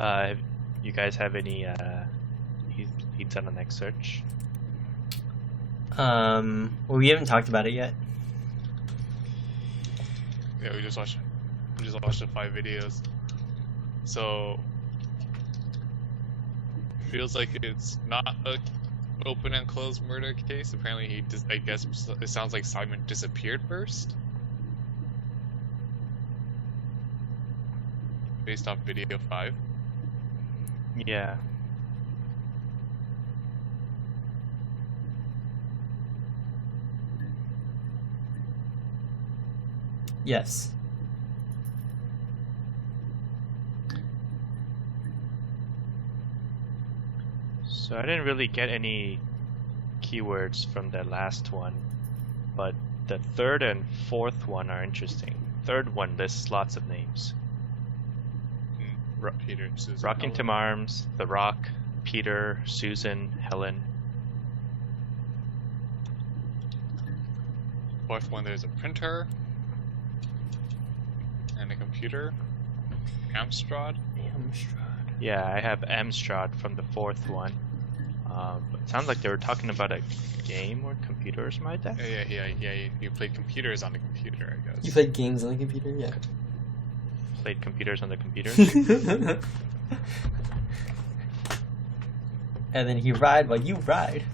You guys have any leads on the next search? Well, we haven't talked about it yet. Yeah, we just watched the 5 videos. So feels like it's not a open and closed murder case. Apparently I guess it sounds like Simon disappeared first. Based off video 5. Yeah. Yes. So I didn't really get any keywords from the last one, but the third and fourth one are interesting. Third one lists lots of names. Peter, Susan, Rockington Helen. Arms, The Rock, Peter, Susan, Helen. Fourth one, there's a printer and a computer. Amstrad. Yeah, I have Amstrad from the fourth one. It sounds like they were talking about a game or computer or something like that. Yeah. You played computers on the computer, I guess. You played games on the computer? Yeah. Played computers on the computer. And then he ride while you ride.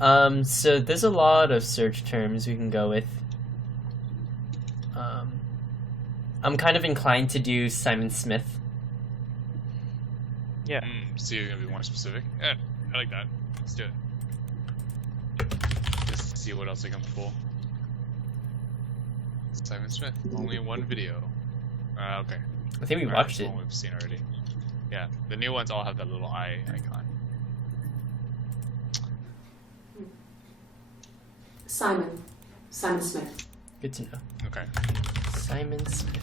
So there's a lot of search terms we can go with. I'm kind of inclined to do Simon Smith. Yeah. So you're gonna be more specific? Yeah, I like that. Let's do it. Just to see what else I can pull. Simon Smith, only one video. Okay. I think we Alright, watched that's it. one we've seen already. Yeah, the new ones all have that little eye icon. Simon Smith. Good to know. Okay. Simon Smith.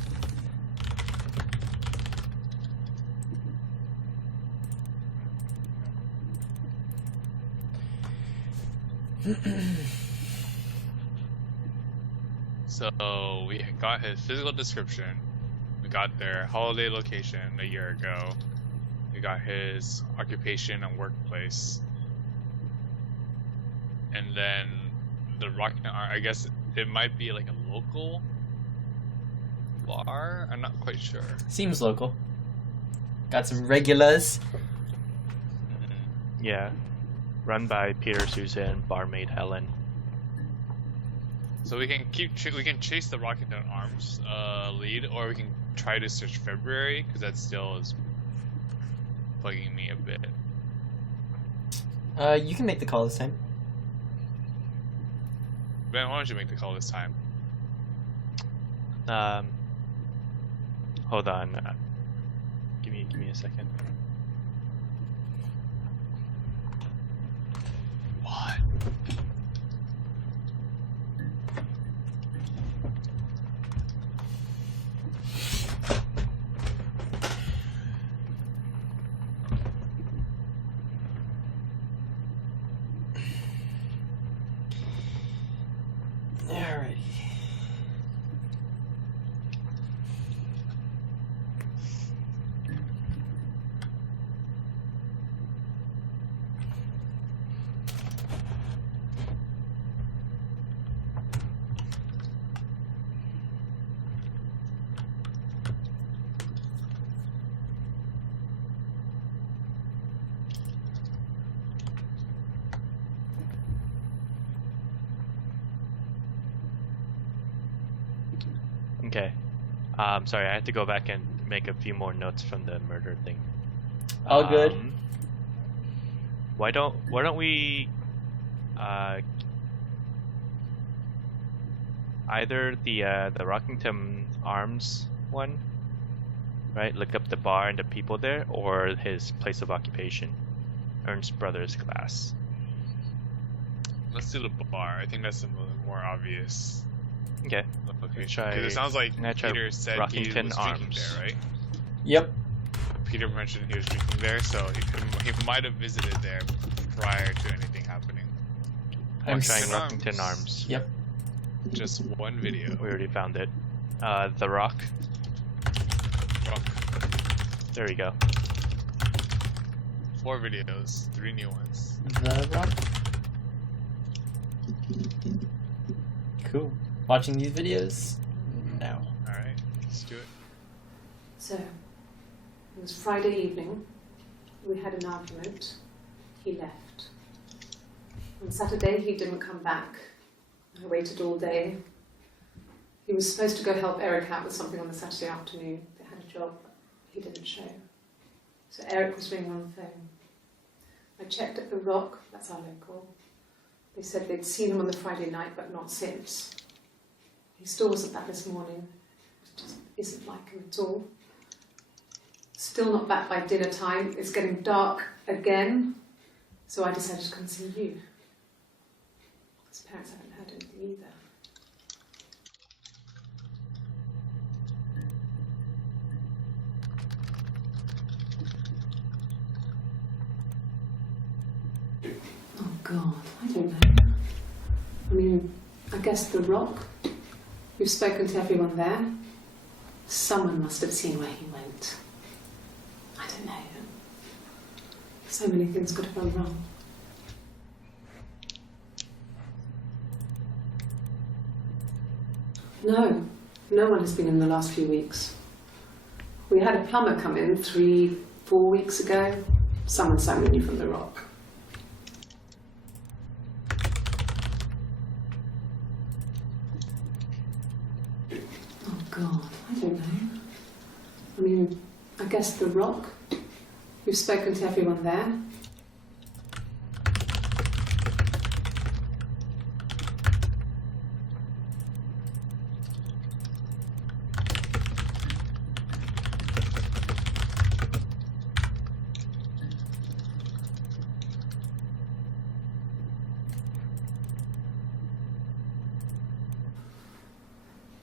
So we got his physical description. We got their holiday location a year ago. We got his occupation and workplace. And then the Rockington Arms, I guess it might be like a local bar? I'm not quite sure. Seems local. Got some regulars. Yeah. Run by Peter, Susan, barmaid Helen. So we can we can chase the Rockington Arms lead, or we can try to search February, because that still is bugging me a bit. You can make the call this time. Ben, why don't you make the call this time? Hold on. Give me a second. What? Alrighty. Okay. Sorry, I had to go back and make a few more notes from the murder thing. All good. Why don't we either the Rockington Arms one, right? Look up the bar and the people there, or his place of occupation, Ernst Brothers class. Let's do the bar. I think that's the more obvious Okay. location. Try- Because it sounds like I'm gonna try Peter said he Rockington was drinking Arms. there, right? Yep. Peter mentioned he was drinking there, so he might have visited there prior to anything happening. I'm I'm trying s- Rockington Arms. Yep. Just one video. We already found it. The Rock. Rock There we go. 4 videos, 3 new ones. The Rock. Cool. Watching these videos? No. Alright, let's do it. So, it was Friday evening. We had an argument. He left. On Saturday, he didn't come back. I waited all day. He was supposed to go help Eric out with something on the Saturday afternoon. They had a job. He didn't show. So Eric was ringing on the phone. I checked at the Rock, that's our local. They said they'd seen him on the Friday night, but not since. He still wasn't back this morning. It just isn't like him at all. Still not back by dinner time. It's getting dark again. So I decided to come see you. His parents haven't heard anything either. Oh God, I don't know. I mean, I guess the Rock. We've spoken to everyone there. Someone must have seen where he went. I don't know. So many things could have gone wrong. No, no one has been in the last few weeks. We had a plumber come in 3-4 weeks ago. Someone summoned you from the Rock. Oh God, I don't know. I mean, I guess the Rock. We've spoken to everyone there.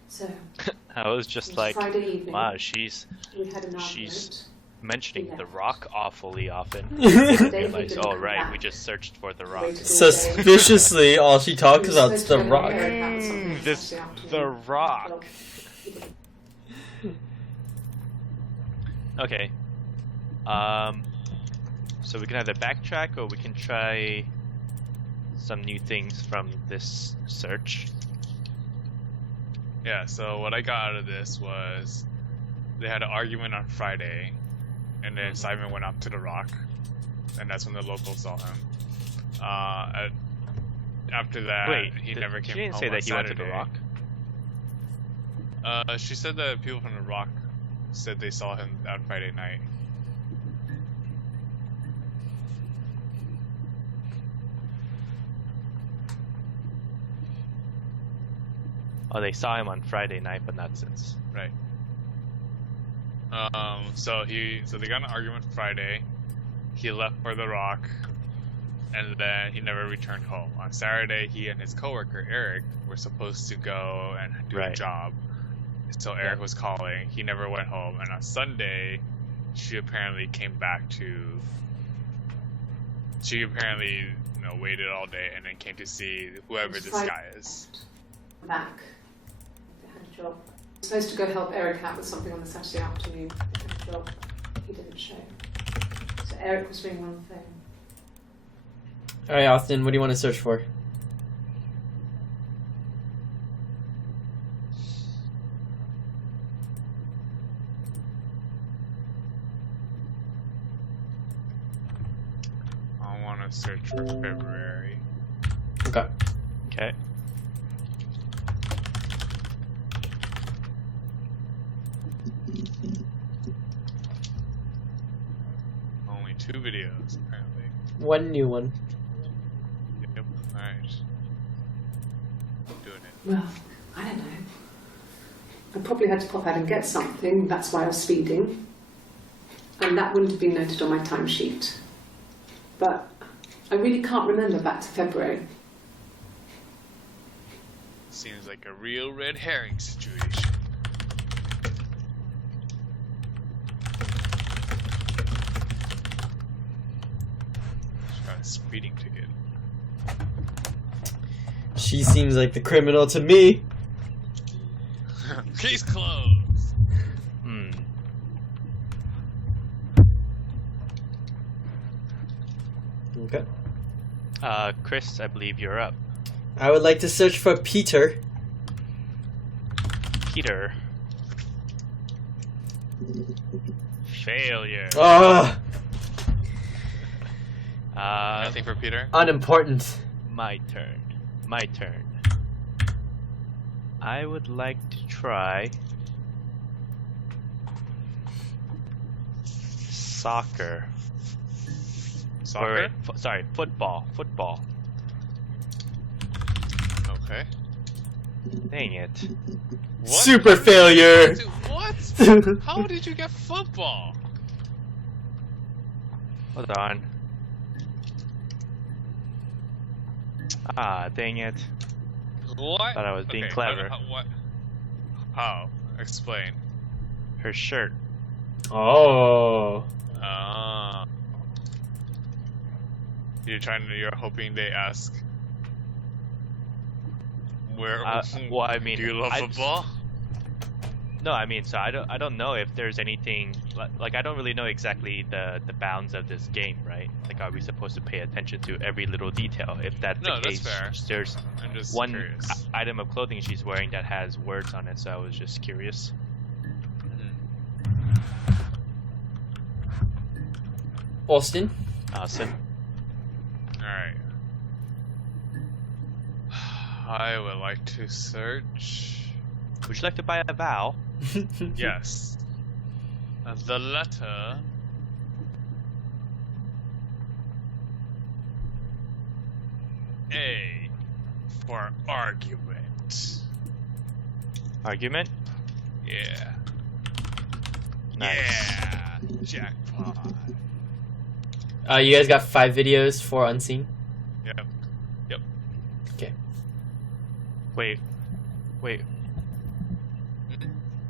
So, I was just like, Friday evening. wow, she's We had an she's argument. mentioning the left. Rock awfully often. Saturday, he Realize, didn't oh come right, back. we just searched for the Rock. Waited all day. Suspiciously, all she talks about is the Rock. This the Rock. Okay. So we can either backtrack or we can try some new things from this search. Yeah, so what I got out of this was they had an argument on Friday, and then Simon went up to the Rock, and that's when the locals saw him. After that, Wait, he never came She didn't home say on that he went to the Saturday. Rock. She said that people from the Rock said they saw him on Friday night. Oh, they saw him on Friday night, but not since. Right. So they got in an argument Friday. He left for the Rock, and then he never returned home. On Saturday, he and his coworker Eric were supposed to go and do a Right. job. So Eric was calling. He never went home, and on Sunday, she apparently came back to. She apparently, waited all day and then came to see whoever this guy is. Back. They had a job. Supposed to go help Eric out with something on the Saturday afternoon. They had a job. He didn't show. So Eric was ringing on the phone. Alright, Austin, what do you want to search for? I want to search for February. Okay. Okay. Only 2 videos, apparently. One new one. Yep. Alright. Doing it. Well, I don't know. I probably had to pop out and get something. That's why I was speeding. And that wouldn't have been noted on my timesheet. But I really can't remember back to February. Seems like a real red herring situation. She got a speeding ticket. She seems like the criminal to me. Case closed. Okay. Chris, I believe you're up. I would like to search for Peter. Peter. Failure. Ah, Nothing for Peter? unimportant. My turn. My turn. I would like to try soccer. Soccer? Sorry, football. Football. Okay. Dang it. What? Super failure. Dude, what? How did you get football? Hold on. Ah, dang it. What? Thought I was being Okay, clever. What? How? Explain. Her shirt. Oh. Ah. You're hoping they ask where Well, I mean, do you love I football? No, I mean, so I don't know if there's anything like I don't really know exactly the bounds of this game, right? Like, are we supposed to pay attention to every little detail? If that's No, the that's case, fair. there's I'm just one curious. item of clothing she's wearing that has words on it, so I was just curious. Mhm. Austin. Awesome. Alright. I would like to search. Would you like to buy a vowel? Yes. The letter A for argument. Argument? Yeah. Nice. Yeah. Jackpot. You guys got 5 videos for Unseen? Yep. Okay. Wait.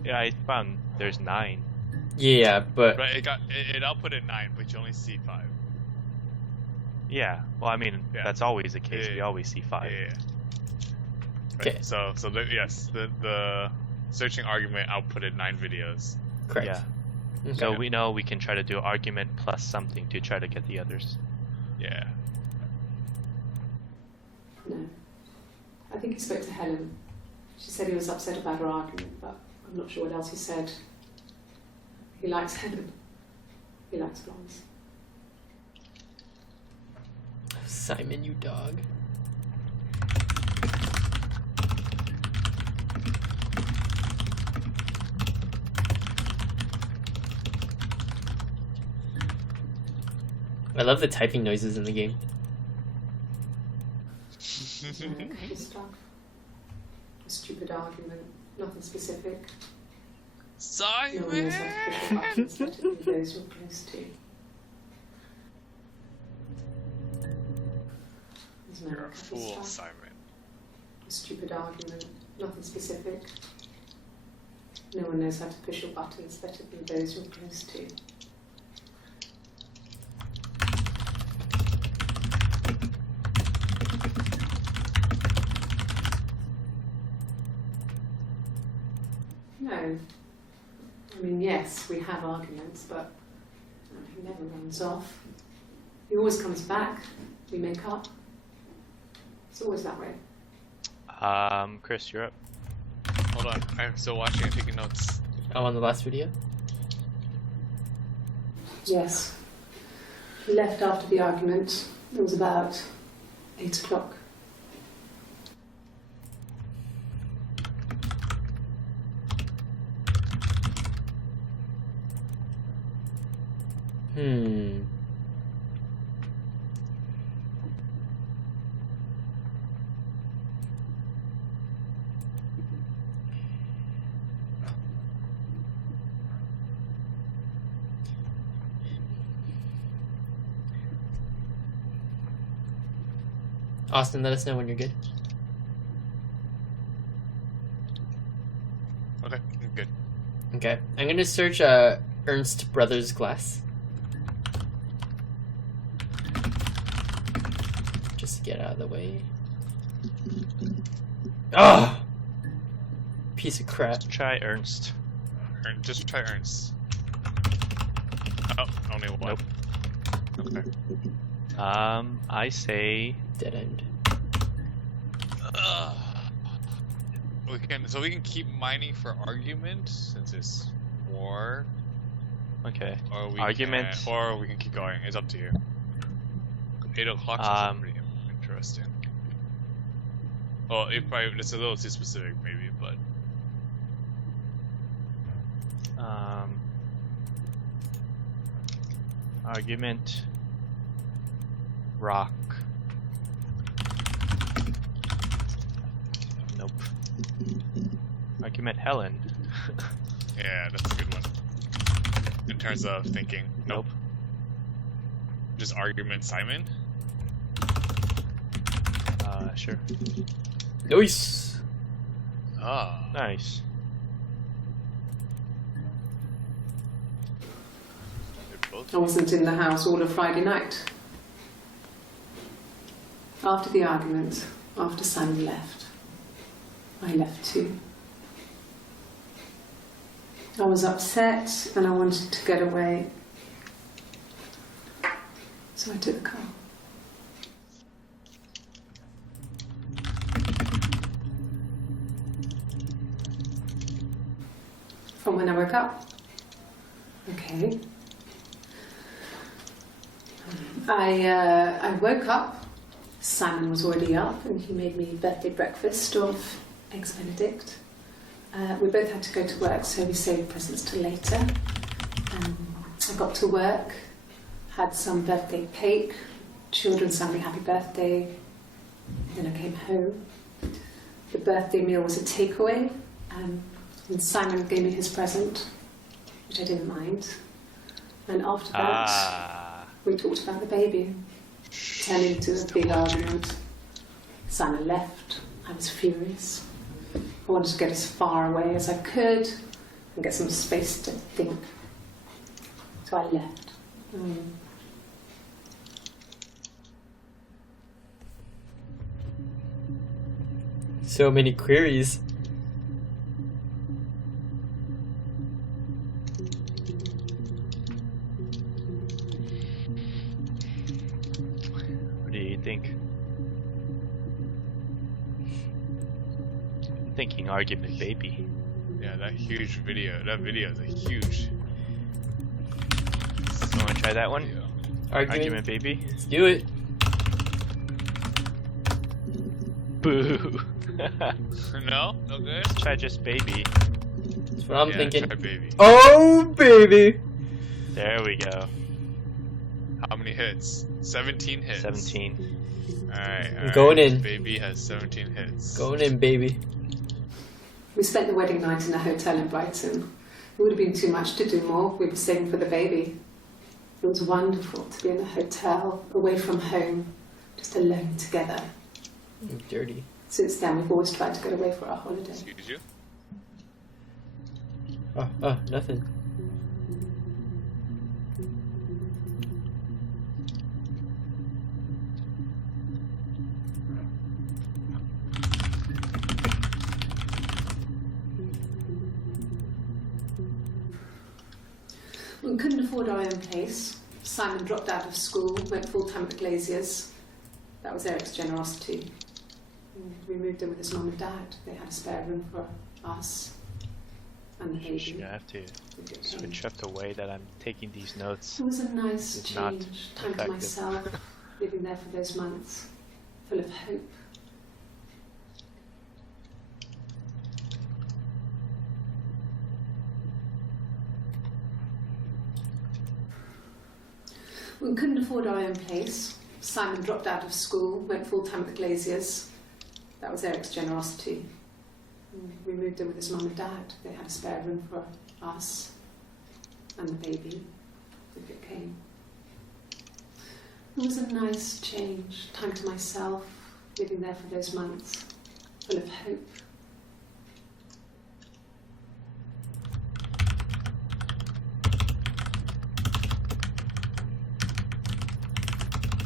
Yeah, I found there's 9. Yeah, but Right, it outputted 9, but you only see 5. Yeah. Well, I mean, Yeah. that's always the case. Yeah. We always see 5. Yeah. Okay. Right, so yes, the searching argument outputted 9 videos. correct. Yeah. Okay. So we know we can try to do argument plus something to try to get the others. Yeah. No. I think he spoke to Helen. She said he was upset about her argument, but I'm not sure what else he said. He likes Helen. He likes blondes. Simon, you dog. I love the typing noises in the game. Okay, stuff. A stupid argument. Nothing specific. No one knows how to push a button better than those you're close to. There's no You're a happy fool, stuff. Simon. A stupid argument. Nothing specific. No one knows how to push your buttons better than those you're close to. No. I mean, yes, we have arguments, but he never runs off. He always comes back. We make up. It's always that way. Chris, you're up. Hold on, I'm still watching and taking notes. Oh, on the last video? Yes. He left after the argument. It was about 8 o'clock. Hmm. Austin, let us know when you're good. Okay, I'm good. Okay. I'm gonna search Ernst Brothers glass. Just get out of the way. Ah! Piece of crap. Let's try Ernst. Just try Ernst. Oh, only one. Nope. Okay. I say Dead end. We can keep mining for argument since it's war, okay. or we Argument. or we can keep going. It's up to you. 8 o'clock is pretty interesting. Well, it's a little too specific, maybe, but argument. Rock. Nope. Argument Helen. yeah, that's a good one. In terms of thinking, Nope. Just argument Simon. Sure. Nice. Ah, Nice. they're both. I wasn't in the house all of Friday night. After the argument, after Simon left, I left too. I was upset and I wanted to get away. So I took the car. From when I woke up. Okay. I woke up. Simon was already up and he made me birthday breakfast of eggs Benedict. We both had to go to work, so we saved presents till later. I got to work, had some birthday cake, children sang me happy birthday. Then I came home. The birthday meal was a takeaway, and Simon gave me his present, which I didn't mind. And after that, we talked about the baby. Turned into a big argument. Simon left. I was furious. I wanted to get as far away as I could and get some space to think. So I left. So many queries. What do you think? I'm thinking argument baby. Yeah, that huge video. That video is a huge You wanna try that one? video. Argument baby? Let's do it. Boo! No? No good? Try just baby. That's what I'm thinking. Try baby. Oh, baby. There we go. How many hits? 17 hits. 17. Alright. Going in. Baby has 17 hits. Going in, baby. We spent the wedding night in a hotel in Brighton. It would have been too much to do more. We were saving for the baby. It was wonderful to be in a hotel, away from home, just alone together. Dirty. Since then, we've always tried to get away for our holiday. Excuse you? Oh, nothing. We couldn't afford our own place. Simon dropped out of school, went full-time at the Glaziers. That was Eric's generosity. We moved in with his mum and dad. They had a spare room for us and the baby. You have to With it switch up the way that I'm taking these notes. It was a nice It's not change, time to effective. myself, living there for those months, full of hope. We couldn't afford our own place. Simon dropped out of school, went full-time at the Glaziers. That was Eric's generosity. We moved in with his mum and dad. They had a spare room for us and the baby, if it came. It was a nice change, time to myself, living there for those months, full of hope.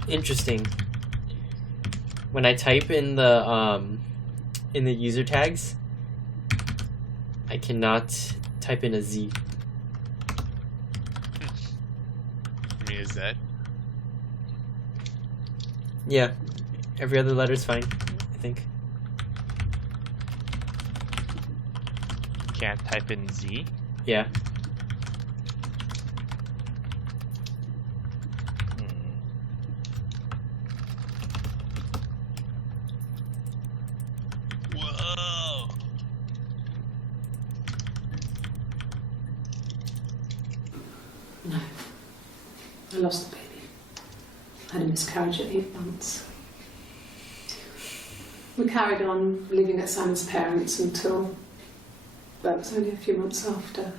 Interesting. When I type in the user tags, I cannot type in a Z. You mean a Z? Yeah. Every other letter's fine, I think. Can't type in Z. Yeah. Whoa! No. I lost the baby. I had a miscarriage at 8 months. We carried on living at Simon's parents until, well, it was only a few months after.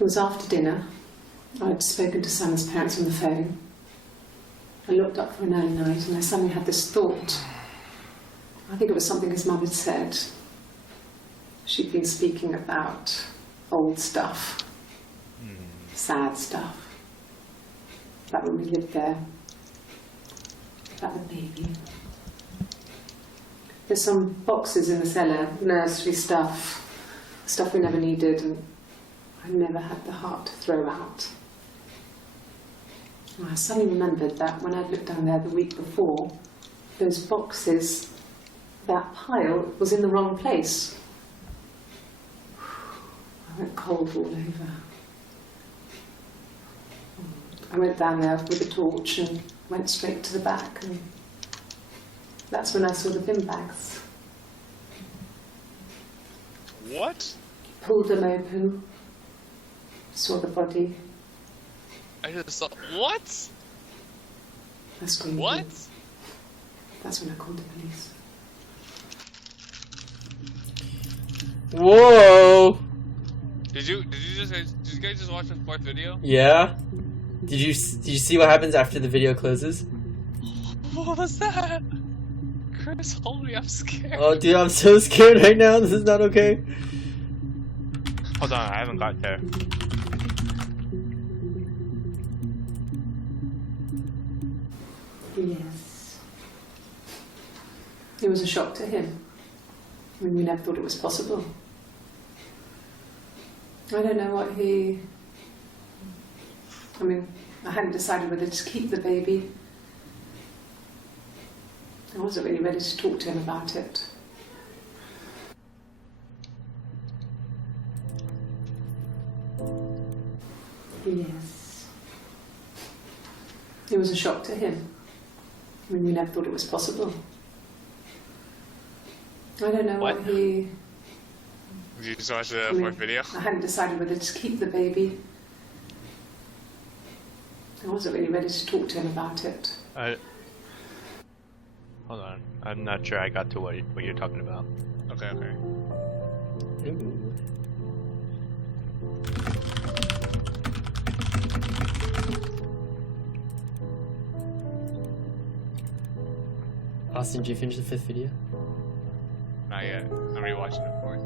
It was after dinner. I'd spoken to Simon's parents on the phone. I looked up for an early night and I suddenly had this thought. I think it was something his mum had said. She'd been speaking about old stuff, sad stuff, about when we lived there, about the baby. There's some boxes in the cellar, nursery stuff, stuff we never needed and I never had the heart to throw out. And I suddenly remembered that when I'd looked down there the week before, those boxes, that pile was in the wrong place. I went cold all over. I went down there with a torch and went straight to the back, and that's when I saw the bin bags. What? Pulled them open, saw the body. I just saw. What? I screamed. What? That's when I called the police. Whoa! Did you guys just watch the fourth video? Yeah? Did you see what happens after the video closes? What was that? Chris, hold me, I'm scared. Oh, dude, I'm so scared right now. This is not okay. Hold on, I haven't got there. Yes. It was a shock to him. I mean, we never thought it was possible. I don't know what he... I mean, I hadn't decided whether to keep the baby. I wasn't really ready to talk to him about it. Yes. It was a shock to him. I mean, we never thought it was possible. I don't know what he... Did you just watch the I mean, fourth video? I hadn't decided whether to keep the baby. I wasn't really ready to talk to him about it. Hold on, I'm not sure I got to what you're talking about. Okay. Ooh. Austin, did you finish the fifth video? Not yet. I'm rewatching the fourth.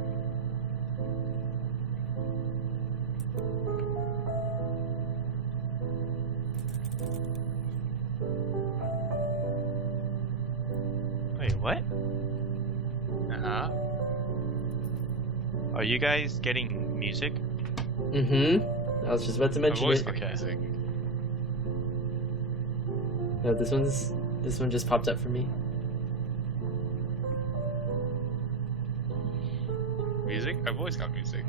Wait, what? Uh-huh. Are you guys getting music? Mm-hmm. I was just about to mention it. Okay. Music. No, this one just popped up for me. Music? I've always got music.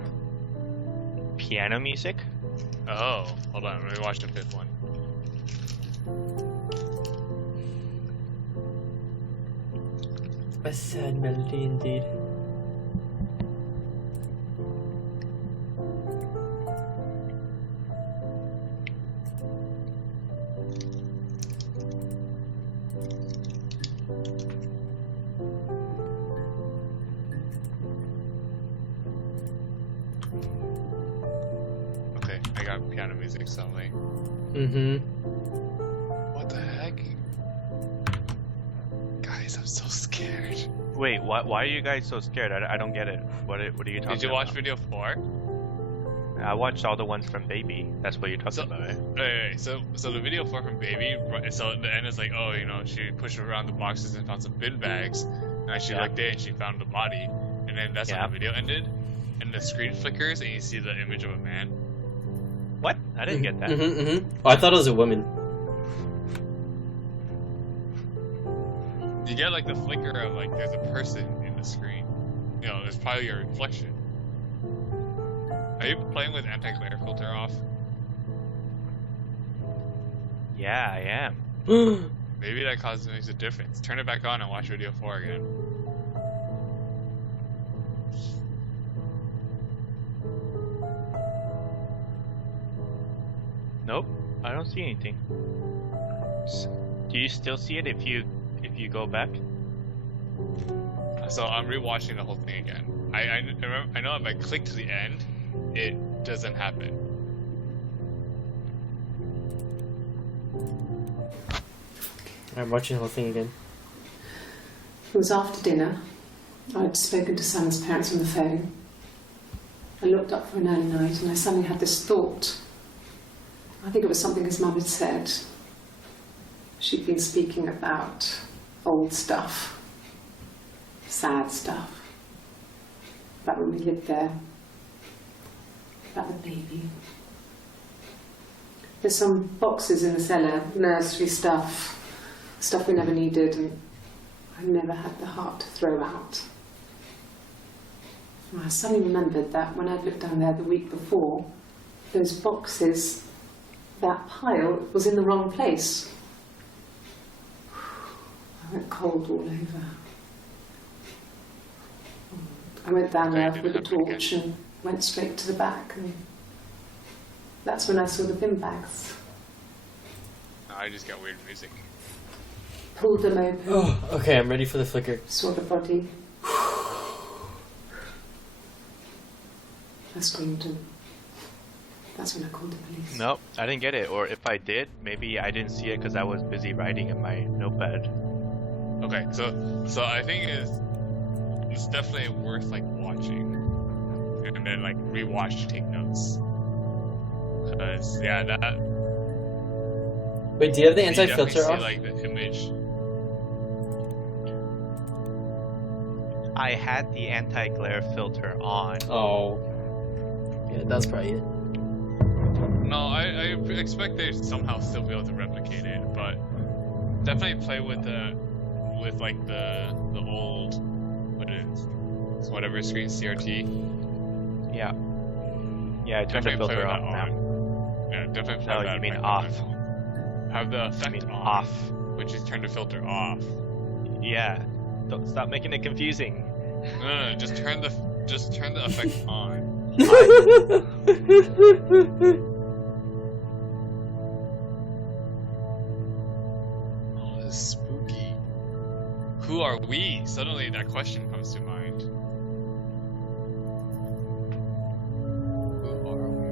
Piano music? Oh, hold on. Let me watch the fifth one. A sad melody indeed. Okay, I got piano music suddenly. Mm-hmm. What the heck? Guys, I'm so scared. Wait, why are you guys so scared? I don't get it. What are you talking about? Did you watch video 4? I watched all the ones from Baby. That's what you're talking So- about, right? Wait. So the video 4 from Baby, so at the end is like, oh, you know, she pushed around the boxes and found some bin bags. And she Yeah. looked at it and she found the body. And then that's Yeah. when the video ended. And the screen flickers and you see the image of a man. What? I didn't get that. Oh, I thought it was a woman. You get like the flicker of like there's a person in the screen. You know, it's probably your reflection. Are you playing with anti-glare filter off? Yeah, I am. Maybe that makes a difference. Turn it back on and watch video 4 again. Nope, I don't see anything. Do you still see it if you go back? So I'm rewatching the whole thing again. I know if I click to the end, it doesn't happen. I'm watching the whole thing again. It was after dinner. I'd spoken to Sam's parents on the phone. I looked up for an early night and I suddenly had this thought. I think it was something his mum had said. She'd been speaking about old stuff, sad stuff, about when we lived there, about the baby. There's some boxes in the cellar, nursery stuff we never needed, and I never had the heart to throw out. And I suddenly remembered that when I'd looked down there the week before, those boxes, that pile was in the wrong place. I went cold all over. I went down there with a torch and went straight to the back, and that's when I saw the bin bags. I just got weird music. Pulled them open, Oh, okay, I'm ready for the flicker. saw the body. I screamed, and that's when I called the police. Nope, I didn't get it. Or if I did, maybe I didn't see it because I was busy writing in my notepad. Okay, so I think it's definitely worth like watching, and then like rewatch to take notes. Cause yeah, that. Wait, do you have the you definitely anti-filter see, off? like the image. I had the anti-glare filter on. Oh. Yeah, that's probably it. No, I expect they somehow still be able to replicate it, but definitely play with like the old whatever screen CRT. Yeah. Yeah, I turned the Definitely play with filter that off now. on. Yeah, definitely play No, that. you mean back off. on. Have the I effect mean on, off. which is turn the filter off. Yeah. Don't stop making it confusing. No, just turn the effect on. Oh, this is spooky. Who are we? Suddenly that question comes to mind. Who are we?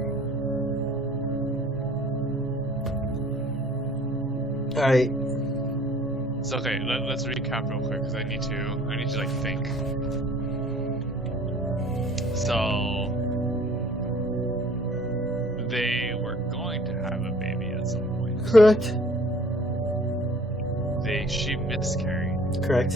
Alright. So okay, let's recap real quick because I need to like think. So they were going to have a baby at some point. Correct. She miscarried, Correct.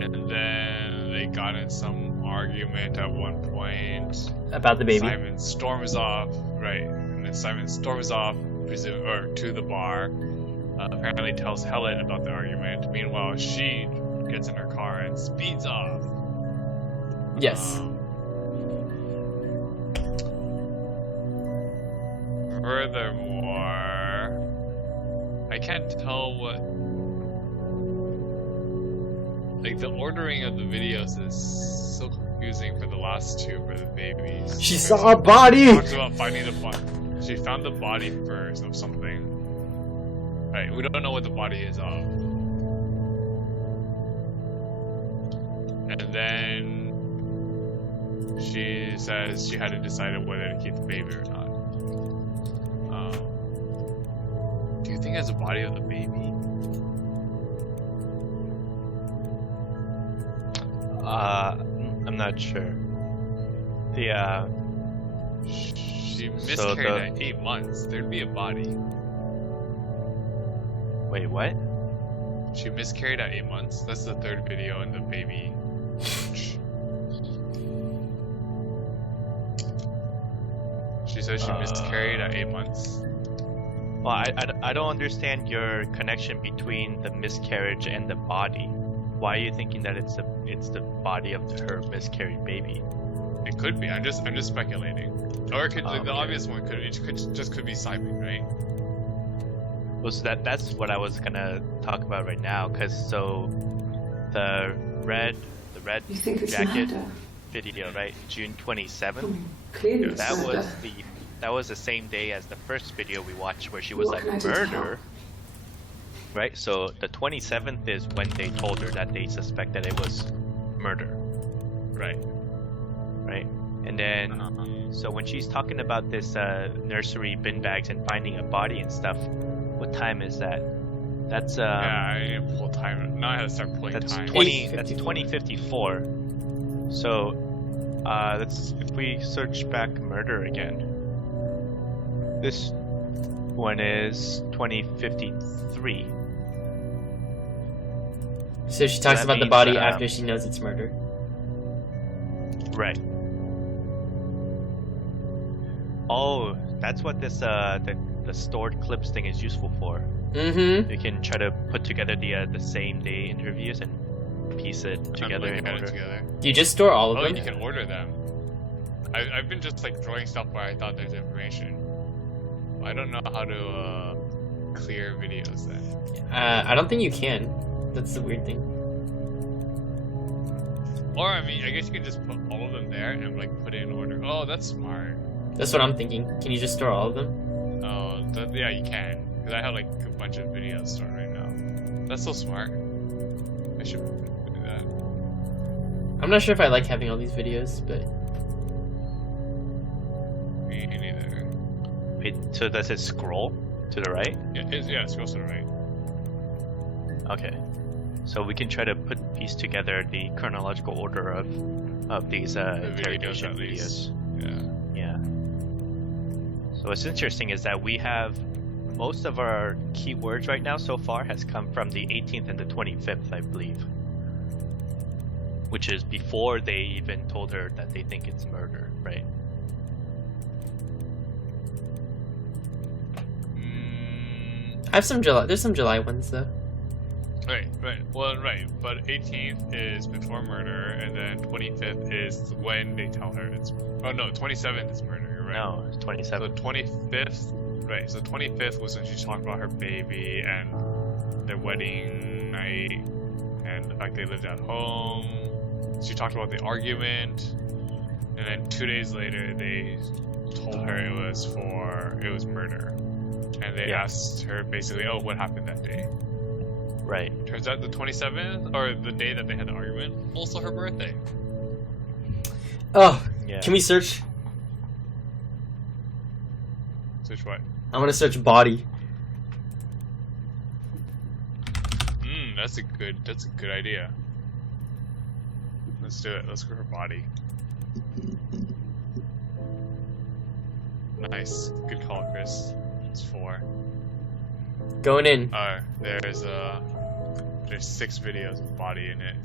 and then they got in some argument at one point. About the baby. Simon storms off, right? And then Simon storms off, to the bar. Apparently tells Helen about the argument. Meanwhile, she gets in her car and speeds off. Yes. Furthermore, I can't tell what. Like, the ordering of the videos is so confusing for the last two for the babies. She saw a body! Talks about finding the body. She found the body first of something. Right, we don't know what the body is of. And then she says she hadn't decided whether to keep the baby or not. Do you think it's the body of the baby? I'm not sure. She miscarried at 8 months. There'd be a body. Wait, what? She miscarried at 8 months. That's the third video in the baby. She said she miscarried at 8 months. Well, I don't understand your connection between the miscarriage and the body. Why are you thinking that it's the body of her miscarried baby? It could be. I'm just speculating. Or it could, the Okay. obvious one could be Simon, right? Well, so that's what I was gonna talk about right now, cause so the red You think it's jacket murder? video, right? June 27th. Clearly it's That murder. was the same day as the first video we watched where she was What like can I do to murder. Right? So the 27th is when they told her that they suspected it was murder. Right. Right? And then Uh-huh. so when she's talking about this nursery bin bags and finding a body and stuff, what time is that? That's Yeah, I need to pull time. Now I have to start pulling that's time. 2054. So let's if we search back murder again. This one is 2053. So she talks that about the means, body after she knows it's murder. Right. Oh, that's what this the stored clips thing is useful for. Mm-hmm. You can try to put together the same day interviews and piece it together in order. Together. Do you just store all of Oh, them? you can order them. I've been just like drawing stuff where I thought there's information. I don't know how to clear videos then. I don't think you can. That's the weird thing. Or I mean, I guess you could just put all of them there and like put it in order. Oh, that's smart. That's what I'm thinking. Can you just store all of them? Oh, yeah, you can. Because I have like a bunch of videos stored right now. That's so smart. I should do that. I'm not sure if I like having all these videos, but Me neither. Wait, so does it scroll to the right? Yeah, it scrolls to the right. Okay. So we can try to piece together the chronological order of these interrogation at least. videos. Yeah. Yeah. So what's interesting is that we have most of our keywords right now so far has come from the 18th and the 25th, I believe. Which is before they even told her that they think it's murder, right? I have some July. There's some July ones though. Right. Well, right. But 18th is before murder, and then 25th is when they tell her it's. Oh no, 27th is murder. You're right. No, it's So 27th. 25th, right? So 25th was when she talked about her baby and their wedding night, and the fact they lived at home. She talked about the argument, and then 2 days later they told her it was murder, and they Yeah. asked her basically, "Oh, what happened that day?" Right. Turns out the 27th, or the day that they had the argument, also her birthday. Oh, Yeah. can we search? Search what? I want to search body. That's a good idea. Let's do it. Let's go for body. Nice. Good call, Chris. It's 4. Going in. There's 6 videos with body in it.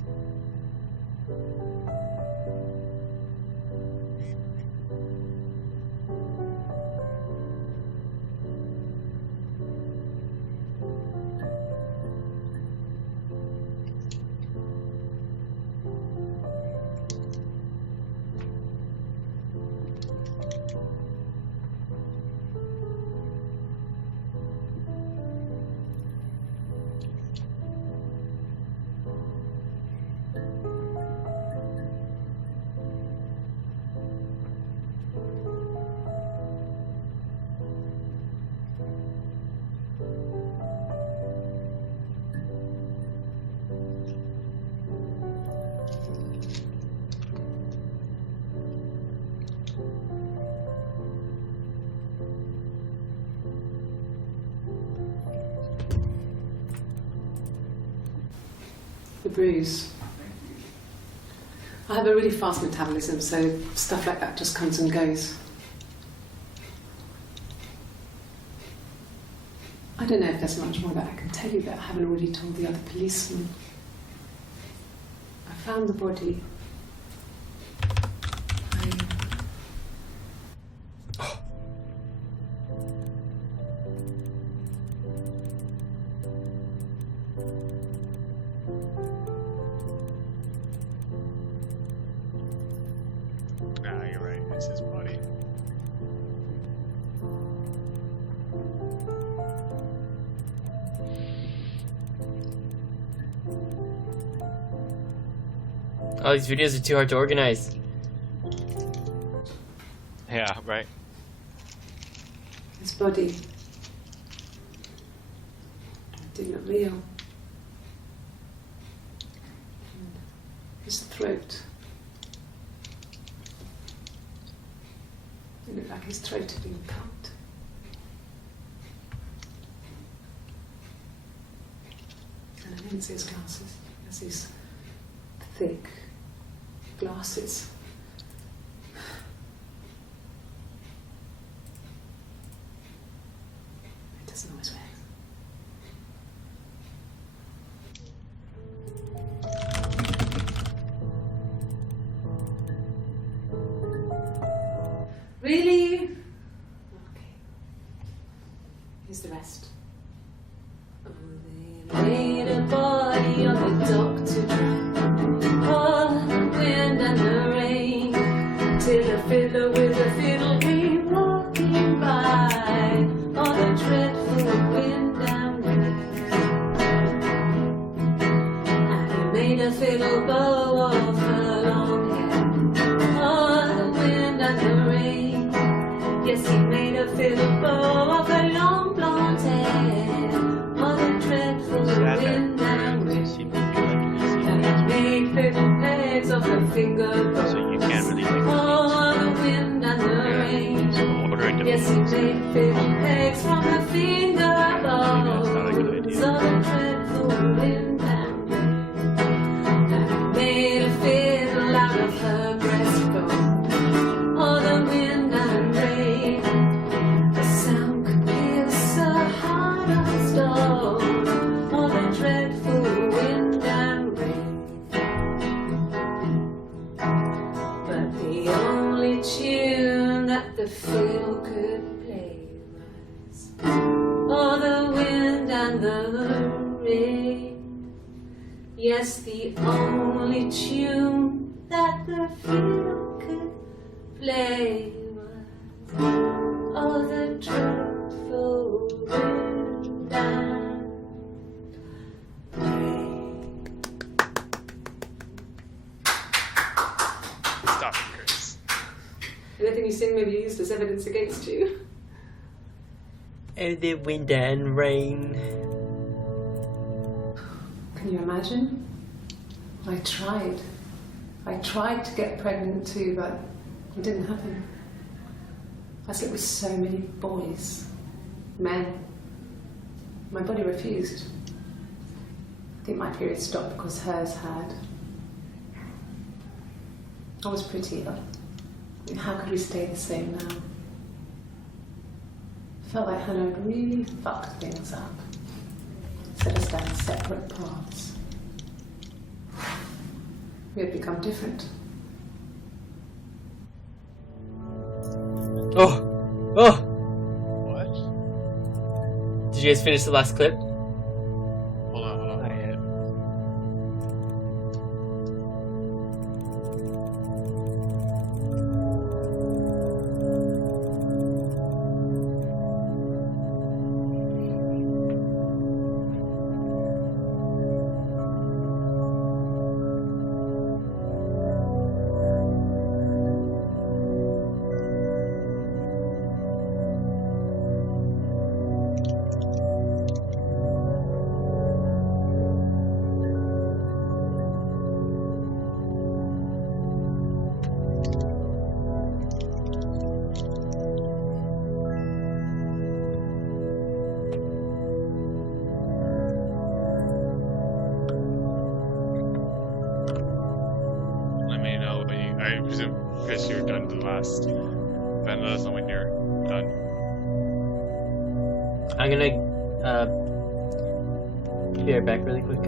The bruise. I have a really fast metabolism, so stuff like that just comes and goes. I don't don't know if there's much more that I can tell you that I haven't already told the other policemen. I found the body. Nah, you're right. It's his body. Oh, these videos are too hard to organize. Yeah, right. His body. Did not real. And his throat. It looked like his throat had been cut. And I didn't see his glasses. He has these thick glasses. It doesn't always work. Really? Okay. Here's the rest. Oh, they made a body of a doctor. Oh, the wind and the rain. Till a fiddler with a fiddle came walking by. Oh, the dreadful wind and rain. And he made a fiddle bow of her long hair. Oh, the wind and the rain. Yes, he made a fiddle bow of her long blonde hair. Oh, the dreadful wind and rain. And he made fiddle pegs of her finger bows. So you can't really like Oh, the wind and the rain. so ordering the Yes, he made fiddle pegs from her finger that's not a good bows. idea. Oh, the dreadful wind and rain. And he made a fiddle out of her breastbone. Oh, the wind and rain. The sound could pierce a heart of stone. Oh, the dreadful wind and rain. But the only tune that the fiddle could play was oh, the wind and the rain. Yes, the only tune that the fiddle could play was oh, the dreadful wind and rain. Stop it, Chris. Anything you sing may be used as evidence against you. Oh, the wind and rain. Can you imagine? I tried. I tried to get pregnant too, but it didn't happen. I slept with so many boys, men. My body refused. I think my period stopped because hers had. I was pretty ill. I mean, how could we stay the same now? I felt like Hannah had really fucked things up. Set us down separate paths. We had become different. Oh! Oh! What? Did you guys finish the last clip? Hold on, hold on. Not yet. Let me know when you. I presume, Chris, you're done the last. Ben, let us know when you're done. I'm gonna Be right back really quick.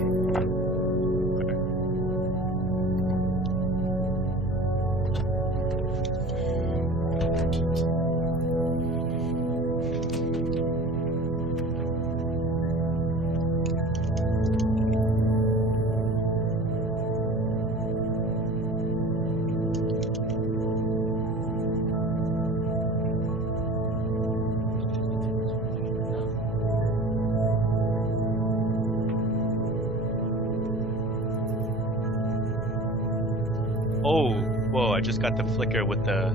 Oh, whoa! I just got the flicker with the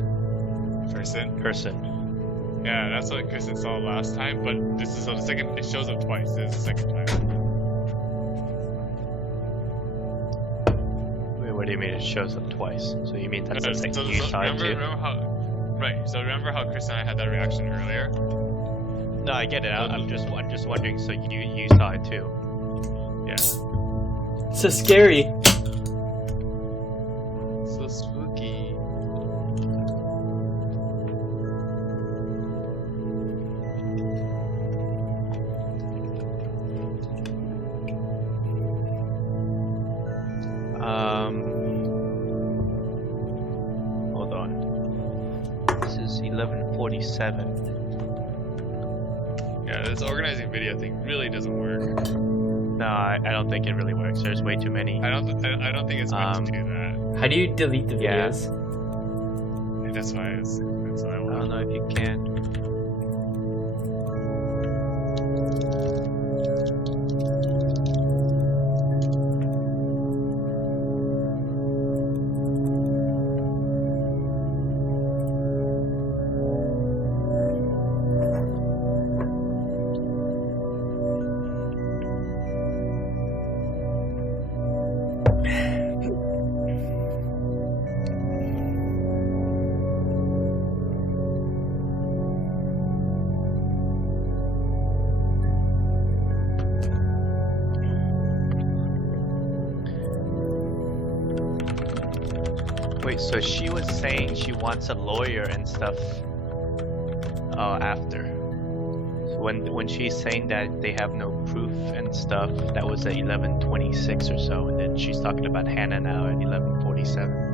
Person. person. Yeah, that's what Kristen saw last time, but this is the second. It shows up twice. This is the second time. Wait, what do you mean it shows up twice? So you mean that's the So second you saw it too? remember how? Right. So remember how Chris and I had that reaction earlier? No, I get it. I'm just wondering. So you saw it too? Yeah. So scary. So spooky. Hold on. This is 11:47. Yeah, this organizing video thing really doesn't work. No, I don't think it really works. There's way too many. I don't think it's meant to do that. How do you delete the Yeah. videos? That's why I I don't know if you can. Wait, so she was saying she wants a lawyer and stuff after. So when she's saying that they have no proof and stuff, that was at 11:26 or so, and then she's talking about Hannah now at 11:47.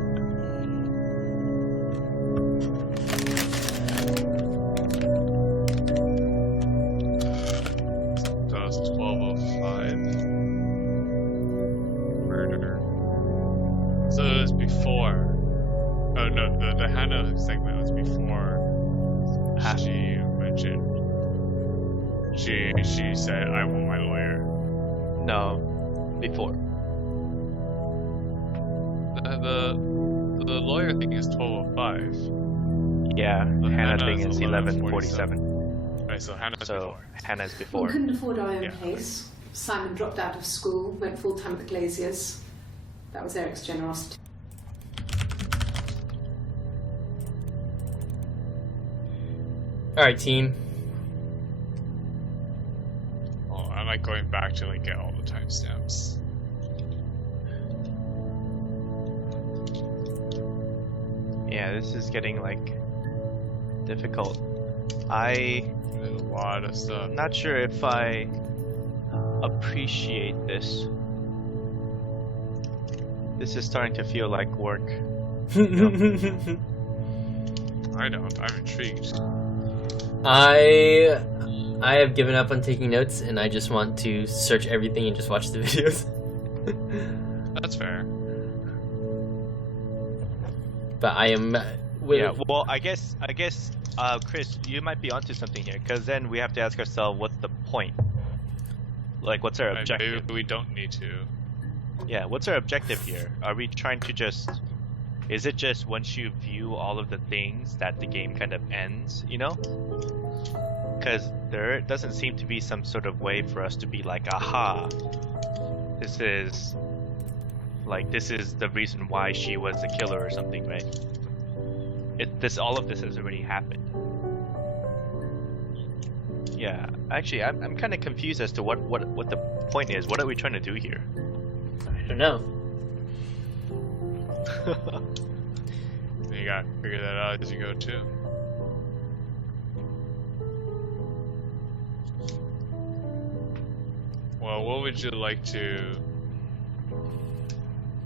So it's 12:05. Murder. So it was before. Oh no, the Hannah segment was before she mentioned. She said, "I want my lawyer." No, before. The lawyer thing is 12:05. Yeah, The Hannah Hannah thing is is 11:47. Right, so Hannah's So before. Hannah's We before. couldn't afford our own Yeah. place. Simon dropped out of school, went full time at the Glaziers. That was Eric's generosity. Alright, team. Oh, I'm like going back to like get all the timestamps. Yeah, this is getting like difficult. There's a lot of stuff. I'm not sure if I appreciate this. This is starting to feel like work. I don't. I'm intrigued. I have given up on taking notes, and I just want to search everything and just watch the videos. That's fair. But I am. Yeah, well, I guess, Chris, you might be onto something here, because then we have to ask ourselves, what's the point? Like, what's our objective? Maybe we don't need to. Yeah, what's our objective here? Are we trying to just... Is it just once you view all of the things that the game kind of ends, you know? Because there doesn't seem to be some sort of way for us to be like, aha, this is the reason why she was the killer or something, right? All of this has already happened. Yeah, actually, I'm kind of confused as to what the point is. What are we trying to do here? I don't know. You gotta figure that out as you go too. Well, what would you like to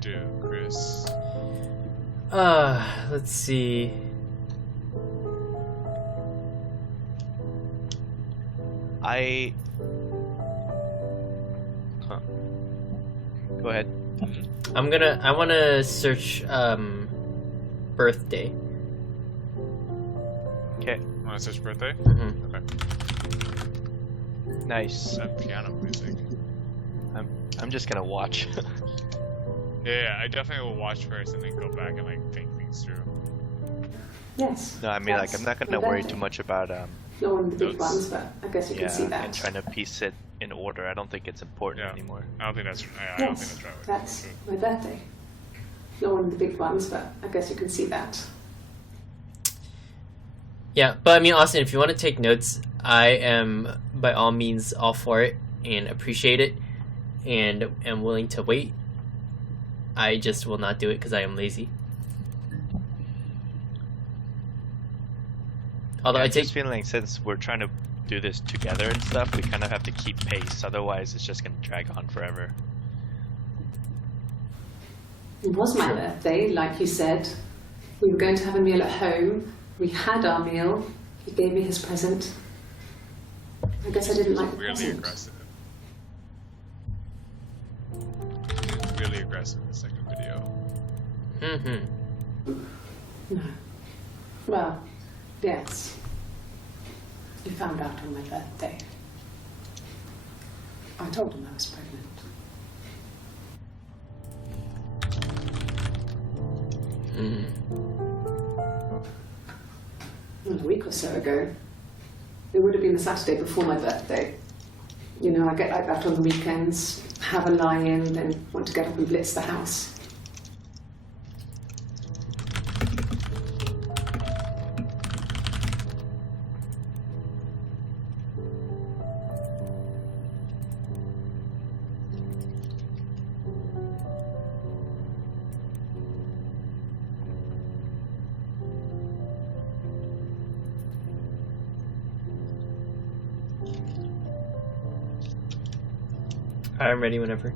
do, Chris? Let's see. Go ahead. I wanna search birthday. Okay. Want to search birthday? Mm-hmm. Okay. Nice. That piano music. I'm just gonna watch. Yeah, I definitely will watch first and then go back and like think things through. Yes. No, I mean like I'm not gonna worry too much about Not one of the big Notes. ones, but I guess you can see and that. trying to piece it in order. I don't think it's important Yeah. anymore. I don't think that's. I don't think Yes, that's right. that's my birthday. Not one of the big ones, but I guess you can see that. Yeah, but I mean, Austin, if you want to take notes, I am by all means all for it and appreciate it, and am willing to wait. I just will not do it because I am lazy. Although Yeah, I I'm take just feeling like since we're trying to do this together and stuff, we kind of have to keep pace. Otherwise, it's just gonna drag on forever. It was my Sure. birthday, like you said. We were going to have a meal at home. We had our meal. He gave me his present. I guess I didn't like the Really present. aggressive. Really aggressive in the second video. Mm-hmm. No. Well, yes. He found out on my birthday. I told him I was pregnant. Well, a week or so ago. It would have been the Saturday before my birthday. You know, I get like that on the weekends, have a lie-in, then want to get up and blitz the house. I'm ready whenever.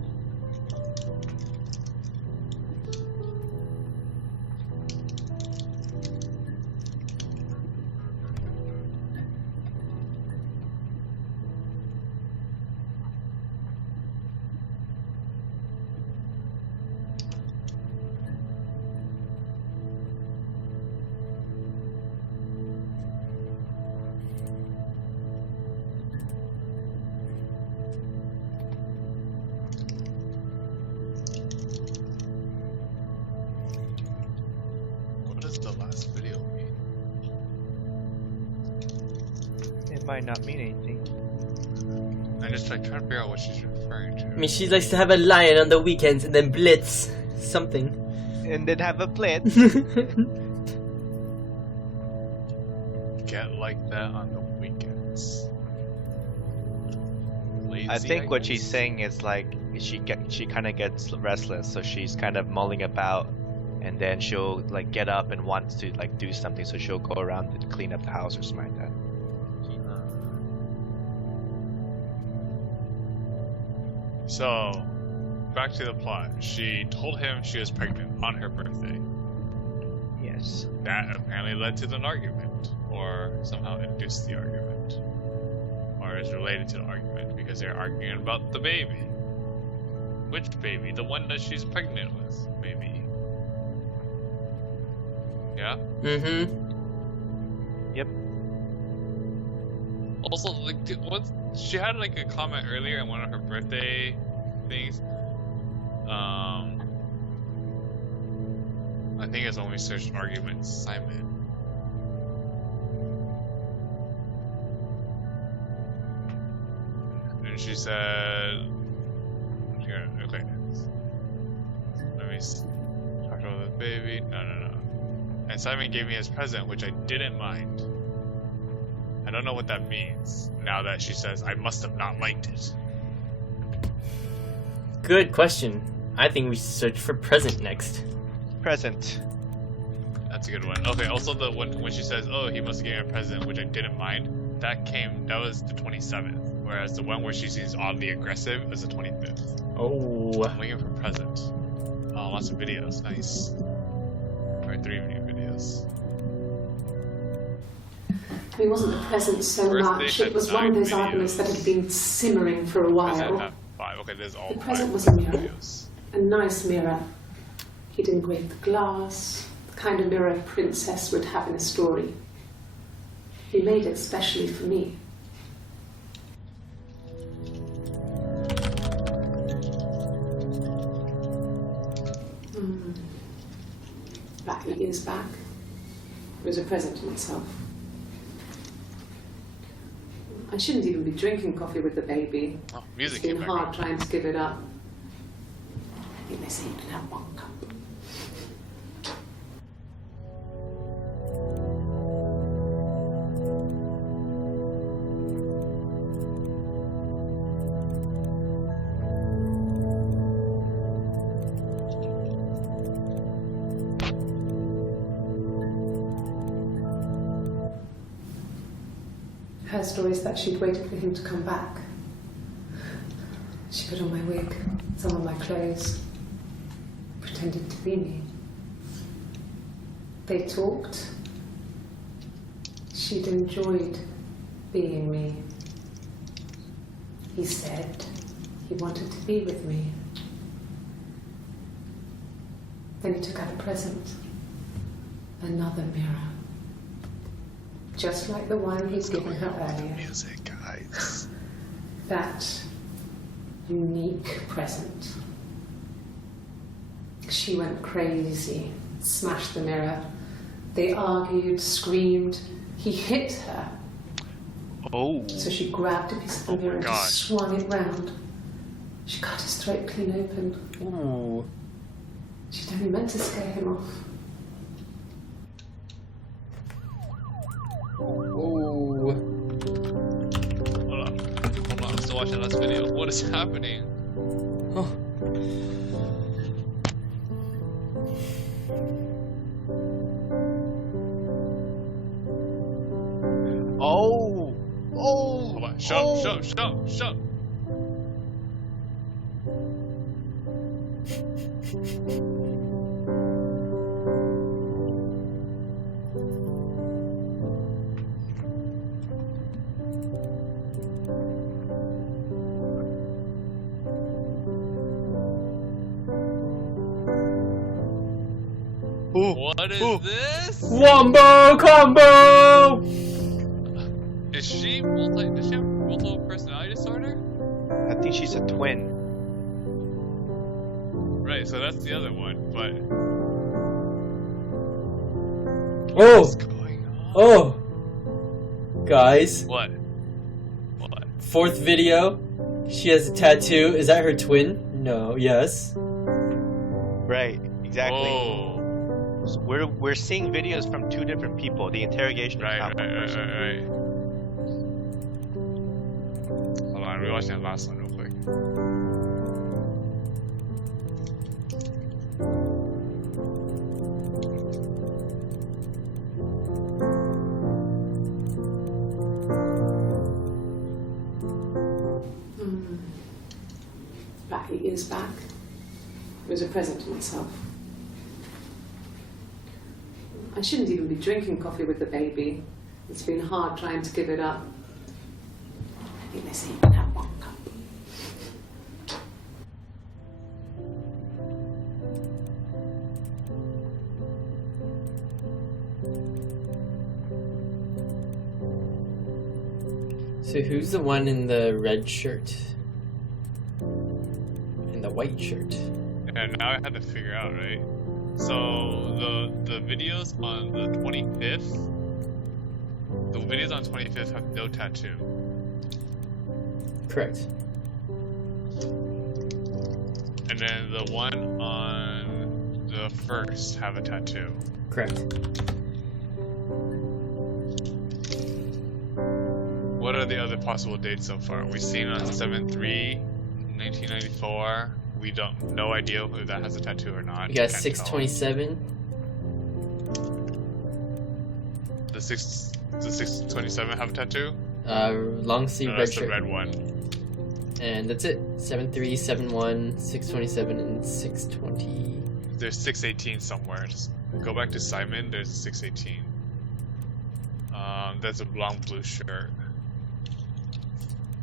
What does the last video mean? It might not mean anything. I'm just like trying to figure out what she's referring to. I mean, she likes to have a lion on the weekends and then blitz something. And then have a plate. Get like that on the weekends. Lazy, I think what she's guess? saying is like she kind of gets restless, so she's kind of mulling about, and then she'll like get up and wants to like do something, so she'll go around and clean up the house or something like that. So, back to the plot. She told him she was pregnant on her birthday. Yes. That apparently led to an argument, or somehow induced the argument, or is related to the argument because they're arguing about the baby. Which baby? The one that she's pregnant with, maybe. Yeah. Mm-hmm. Also, like, she had like a comment earlier in one of her birthday things. I think it's when we searched argument Simon. And she said, here, okay. Let me talk about the baby. No. And Simon gave me his present, which I didn't mind. I don't know what that means, now that she says I must have not liked it. Good question. I think we should search for present next. Present. That's a good one. Okay, also the one when she says, oh, he must have given me a present, which I didn't mind, that was the 27th. Whereas the one where she seems oddly aggressive is the 25th. Oh. I'm waiting for a present. Oh, lots of videos. Nice. Or 3 new videos. It wasn't the present so Birthday much. had It was one of 9 those arguments that had been simmering for a Present while. had 5. Okay, there's all The 5 present was a mirror. videos. A nice mirror. He'd engraved the glass, the kind of mirror a princess would have in a story. He made it specially for me. Back 8 years back, it was a present to myself. I shouldn't even be drinking coffee with the baby. Oh, music It's been came back hard on. trying to give it up. I think they say you can have 1 cup. Her story is that she'd waited for him to come back. She put on my wig, some of my clothes, pretended to be me. They talked. She'd enjoyed being me. He said he wanted to be with me. Then he took out a present. Another mirror. Just like the one he'd given her earlier. Music, guys. That unique present. She went crazy, smashed the mirror. They argued, screamed. He hit her. Oh. So she grabbed a piece of the Oh my mirror and God. just swung it round. She cut his throat clean open. Ooh. She'd only meant to scare him off. Ooh. Hold on, I'm still watching this video. What is happening? Oh. Oh. Oh. Hold on, shut up. Ooh. What is Ooh. this? Wombo combo! Does she have multiple personality disorder? I think she's a twin. Right, so that's the other one, but Oh! what's going on? Oh! Guys, What? What? 4th video. She has a tattoo. Is that her twin? No. Yes. Right. Exactly. Oh. So we're seeing videos from 2 different people. The interrogation is Right. not one person. Hold on, rewatching that last one real quick. Back 8 years back, it was a present to myself. I shouldn't even be drinking coffee with the baby. It's been hard trying to give it up. I think they say you can have 1 cup. So who's the one in the red shirt? In the white shirt? And now I had to figure out, right? So the videos on the 25th, have no tattoo. Correct. And then the one on the 1st have a tattoo. Correct. What are the other possible dates so far? We've seen on 7/3, 1994. We don't, no idea if that has a tattoo or not. You got Can't 627. tell. The 627 have a tattoo? Long sleeve No, red that's the shirt. red one. And that's it. 7-3, 7-1, 627, and 620. There's 618 somewhere. Just go back to Simon. There's a 618. That's a long blue shirt.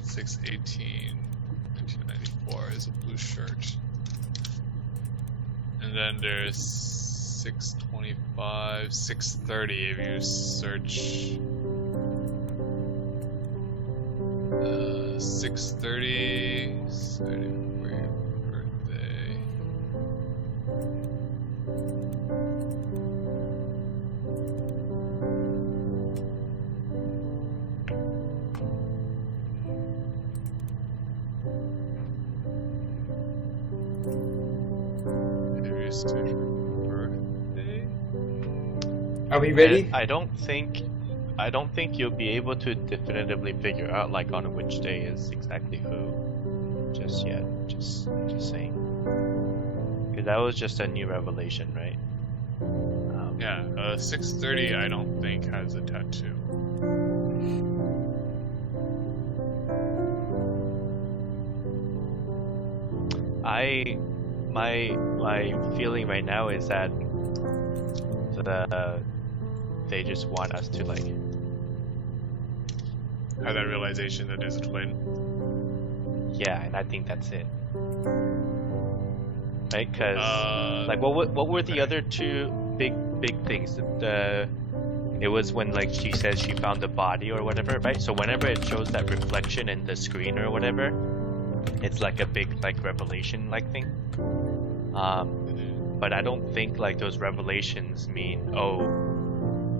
618, 1994 is a blue shirt. And then there's 625, 630 if you search 630, for your birthday. If you search for birthday. Are we ready? I don't think you'll be able to definitively figure out like on which day is exactly who just yet. Just saying. Because that was just a new revelation, right? Yeah, 630 I don't think has a tattoo. My feeling right now is that they just want us to like Have that realization that there's a twin. yeah, and I think that's it. Right? Because like what were the other two big things? It was when like she says she found the body or whatever, right? So whenever it shows that reflection in the screen or whatever, it's like a big like revelation like thing. But I don't think like those revelations mean, oh,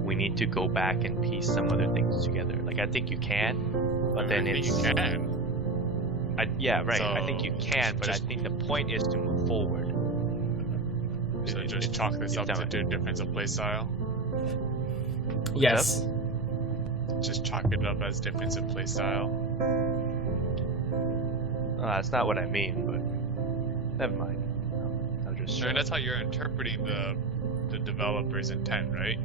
we need to go back and piece some other things together. Like I think you can, but then I think it's you can. yeah, right. I So, think you can, but I just- think the point is to move forward. So just chalk this up to do difference of play style. Yes. Just chalk it up as difference in play style. That's not what I mean, but never mind. I'll just I mean, that's how you're interpreting the developer's intent, right?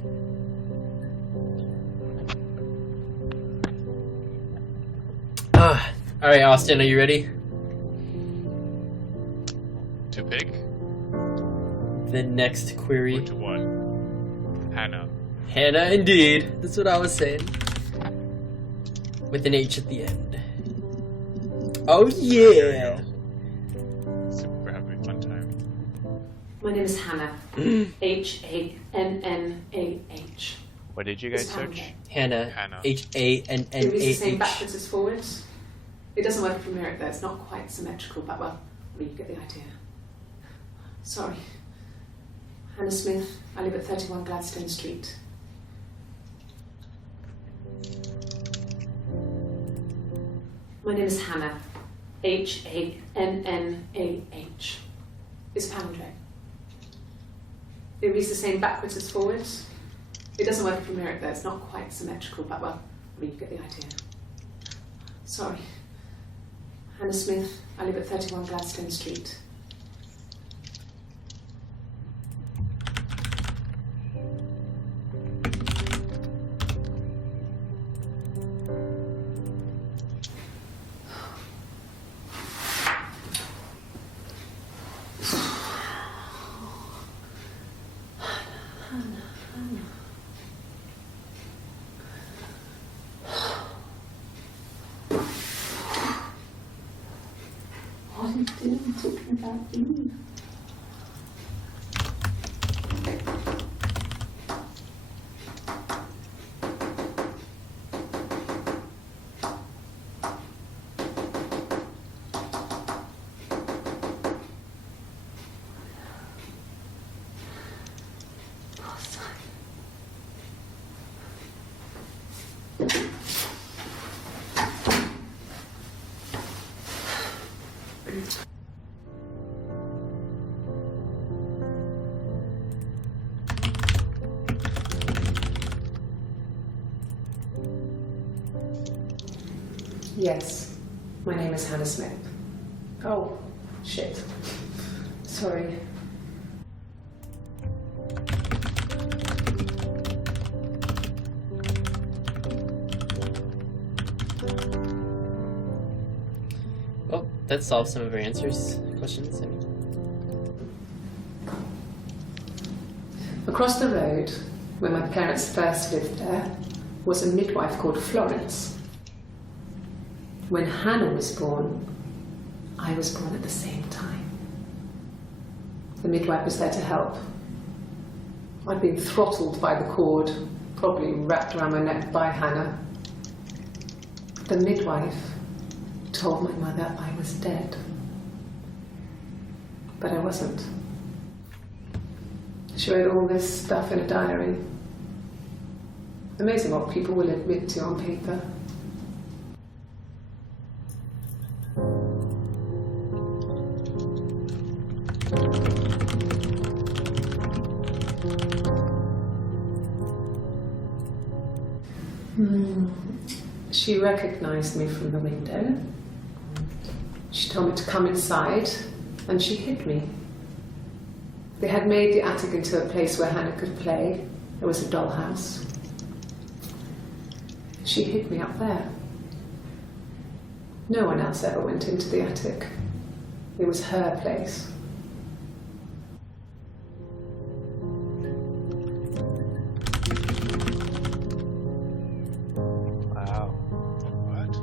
Alright, Austin, are you ready? To pick The next or query. to what? Hannah. Hannah, indeed. That's what I was saying. With an H at the end. Oh, yeah. Super having a fun time. My name is Hannah. Hannah. What did you guys search? Hannah. Hannah. It reads the same Hannah. backwards as forwards. It doesn't work from Lyric though, it's not quite symmetrical, but well, you get the idea. Sorry. Hannah Smith, I live at 31 Gladstone Street. My name is Hannah. Hannah. It's a palindrome. It reads the same backwards as forwards. It doesn't work from Lyric though, it's not quite symmetrical, but well, you get the idea. Sorry. Hannah Smith, I live at 31 Gladstone Street. What are you doing talking about me? Yes, my name is Hannah Smith. Oh, shit. Sorry. that solves some of our questions. I mean. Across the road, where my parents first lived there, was a midwife called Florence. When Hannah was born, I was born at the same time. The midwife was there to help. I'd been throttled by the cord, probably wrapped around my neck by Hannah. The midwife told my mother I was dead. But I wasn't. She wrote all this stuff in a diary. Amazing what people will admit to on paper. She recognized me from the window. She told me to come inside, and she hid me. They had made the attic into a place where Hannah could play. There was a dollhouse. She hid me up there. No one else ever went into the attic. It was her place. Wow. What?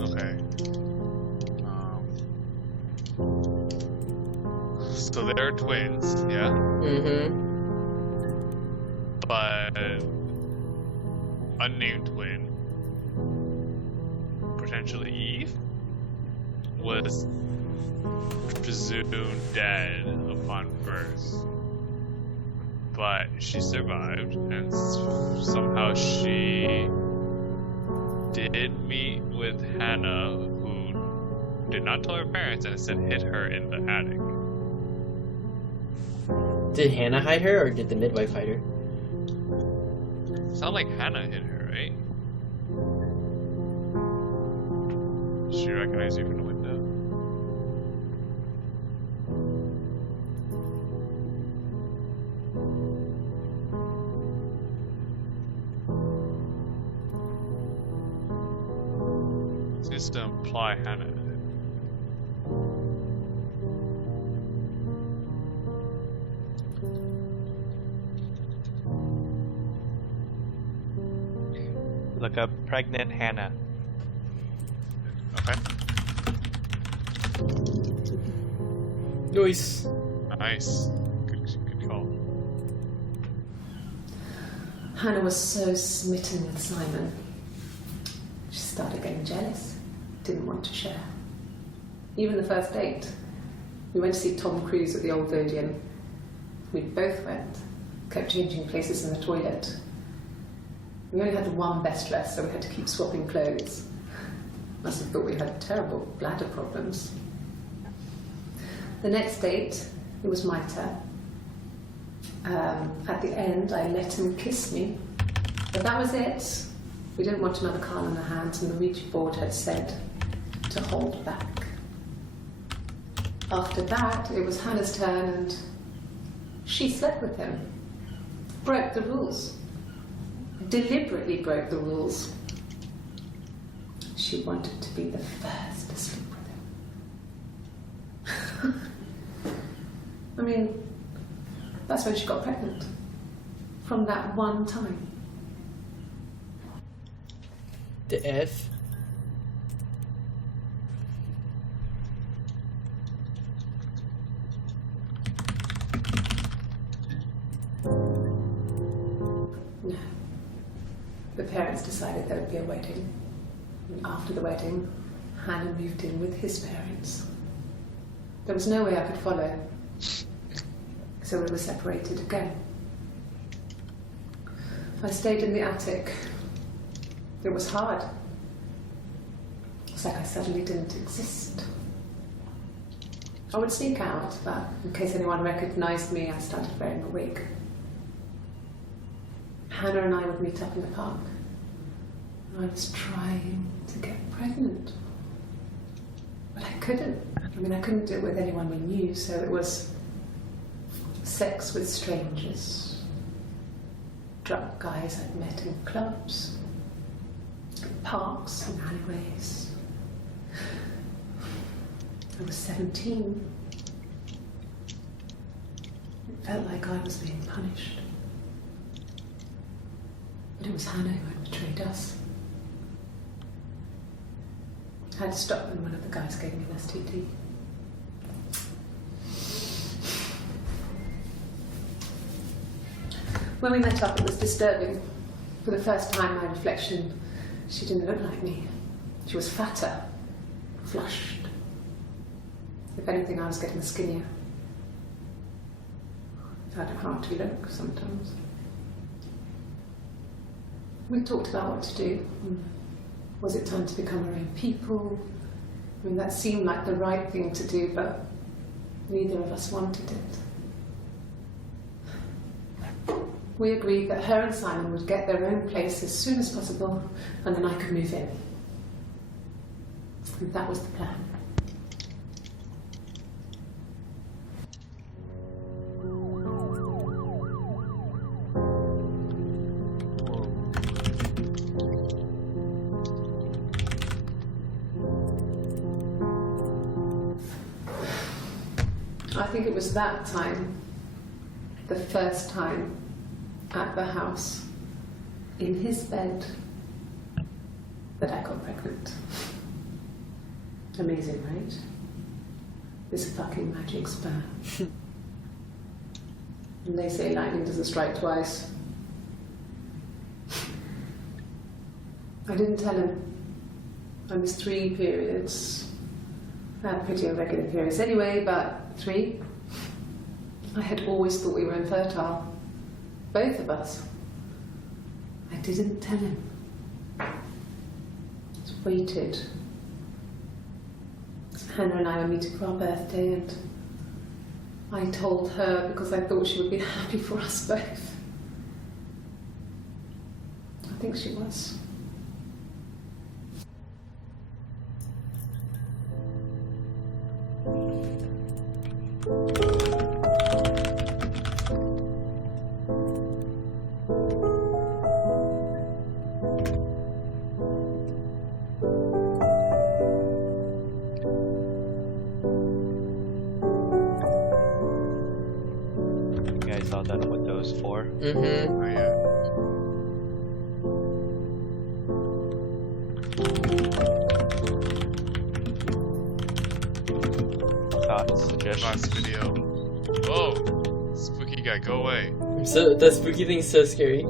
Okay. So they're twins, yeah? Mm-hmm. But unnamed twin, potentially Eve, was presumed dead upon birth. But she survived, and somehow she did meet with Hannah, who did not tell her parents and instead hid her in the attic. Did Hannah hide her, or did the midwife hide her? Sound like Hannah hid her, right? She recognized you from the window. Seems to imply Hannah did. Look up pregnant Hannah. Okay. Nice. Nice. Good call. Hannah was so smitten with Simon. She started getting jealous, didn't want to share. Even the first date. We went to see Tom Cruise at the Old Odeon. We both went, kept changing places in the toilet. We only had one best dress, so we had to keep swapping clothes. Must have thought we had terrible bladder problems. The next date, it was my turn. At the end, I let him kiss me. But that was it. We didn't want another card on the hands, and the Ouija board had said to hold back. After that, it was Hannah's turn, and she slept with him. Broke the rules. Deliberately broke the rules. She wanted to be the first to sleep with him. I mean, that's when she got pregnant. From that one time. The F. No. The parents decided there would be a wedding. And after the wedding, Hannah moved in with his parents. There was no way I could follow. So we were separated again. I stayed in the attic. It was hard. It's like I suddenly didn't exist. I would sneak out, but in case anyone recognized me, I started wearing a wig. Hannah and I would meet up in the park. I was trying to get pregnant. But I couldn't. I mean, I couldn't do it with anyone we knew, so it was sex with strangers. Drunk guys I'd met in clubs, in parks and alleyways. I was 17. It felt like I was being punished. But it was Hannah who had betrayed us. I had to stop when one of the guys gave me an STD. When we met up, it was disturbing. For the first time, my reflection, she didn't look like me. She was fatter, flushed. If anything, I was getting skinnier. I found it hard to look sometimes. We talked about what to do. Was it time to become our own people? I mean, that seemed like the right thing to do, but neither of us wanted it. We agreed that her and Simon would get their own place as soon as possible, and then I could move in. And that was the plan. I think it was that time, the first time, at the house, in his bed, that I got pregnant. Amazing, right? This fucking magic sperm. And they say lightning doesn't strike twice. I didn't tell him. I missed 3 periods. I had pretty irregular periods anyway, but 3. I had always thought we were infertile. Both of us. I didn't tell him. Just waited. Hannah and I were meeting for our birthday, and I told her because I thought she would be happy for us both. I think she was. All done with those 4. Mm-hmm. Oh, yeah. Thoughts, suggestions? Last video. Whoa! Spooky guy, go away. So the spooky thing's so scary.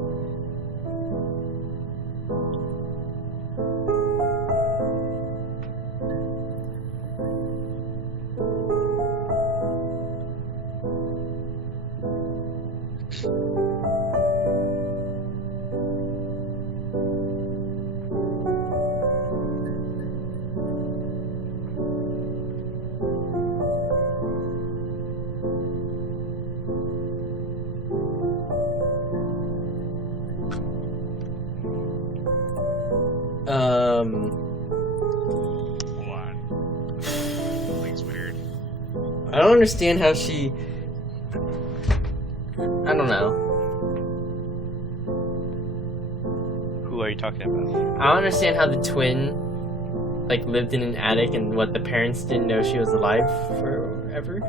What? Something's weird. I don't understand how she... I don't know. Who are you talking about? I don't understand how the twin, like, lived in an attic and what the parents didn't know she was alive forever.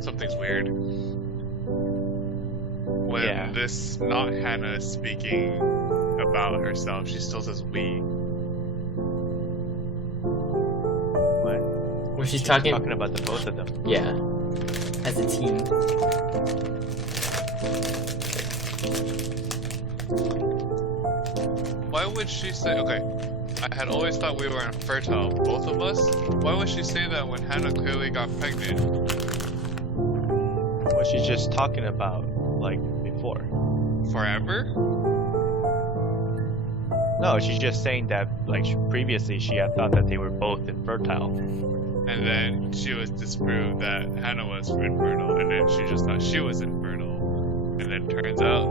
Something's weird. When this not Hannah is speaking about herself, she still says we. What? Well, she's talking about the both of them. Yeah, as a team. Why would she say, okay, I had always thought we were infertile, both of us? Why would she say that when Hannah clearly got pregnant? she's just talking about like before. Forever? No, she's just saying that like previously she had thought that they were both infertile. And then she was disproved that Hannah was infertile, and then she just thought she was infertile. And then turns out,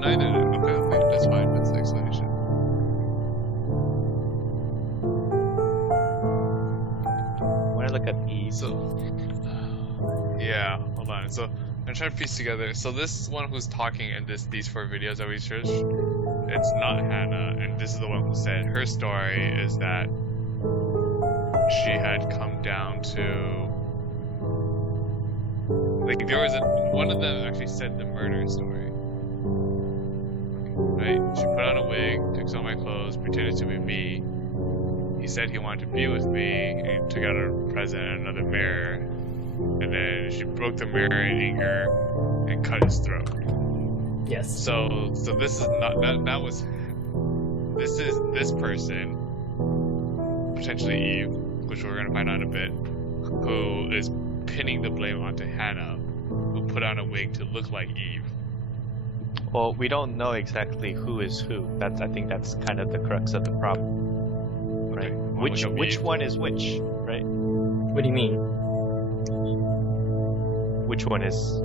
neither. Okay, that's fine. That's the explanation. When I look at Eve, So, yeah, hold on. So, I'm trying to piece together. So, this one who's talking in these 4 videos that we searched, it's not Hannah, and this is the one who said her story is that she had come down to, like, there was one of them actually said the murder story, right? She put on a wig, took some of my clothes, pretended to be me. He said he wanted to be with me, and he took out a present and another mirror, and then she broke the mirror in anger and cut his throat. Yes. So this is not this is this person, potentially Eve, which we're gonna find out in a bit, who is pinning the blame onto Hannah, who put on a wig to look like Eve. well, we don't know exactly who is who. I think that's kind of the crux of the problem, right? Okay, well, Which look up Eve. one is which, right? What do you mean? Which one is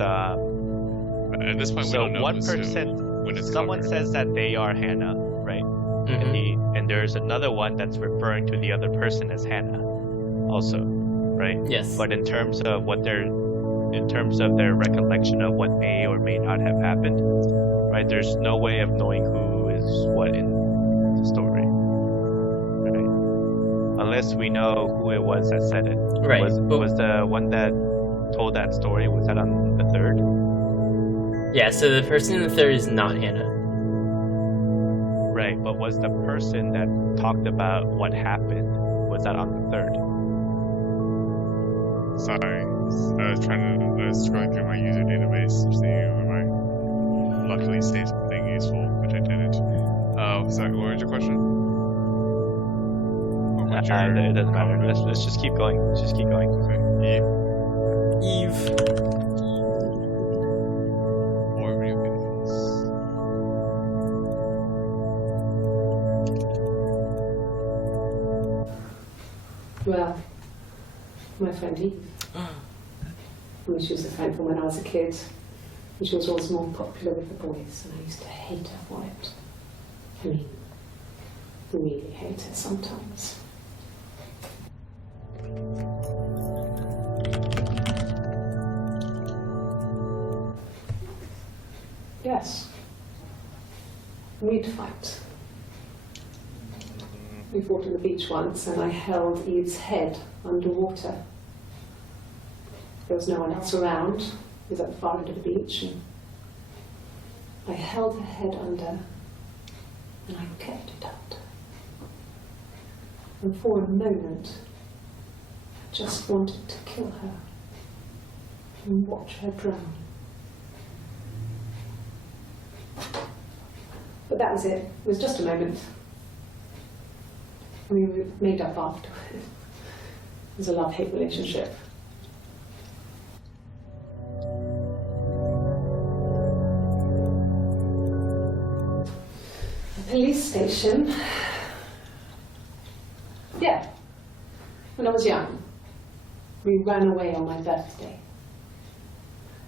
At this point, we so don't know one who's who person, when it's someone covered. says that they are Hannah, right? Mhm. And there's another one that's referring to the other person as Hannah, also, right? Yes. But in terms of their recollection of what may or may not have happened, right? There's no way of knowing who is what in the story, right? Unless we know who it was that said it. Right. Was the one that told that story, was that on the 3rd? Yeah, so the person in the 3rd is not Hannah. Right, but was the person that talked about what happened, was that on the 3rd? Sorry, I was scrolling through my user database, seeing where my luckily saved something useful, which I didn't. Sorry, what was your question? What was your It doesn't matter. comment? Let's just keep going. Just keep going. Okay, Eve Eve. or video games. Well, my friend Eve. I mean, she was a friend from when I was a kid. And she was always more popular with the boys, and I used to hate her for it. I mean, really hate her sometimes. Yes. We'd fight. We fought on the beach once, and I held Eve's head underwater. There was no one else around. It was at the far end of the beach, and I held her head under, and I kept it out. And for a moment, I just wanted to kill her and watch her drown. But that was it. It was just a moment. We were made up after. It was a love-hate relationship. The police station. Yeah. When I was young, we ran away on my birthday.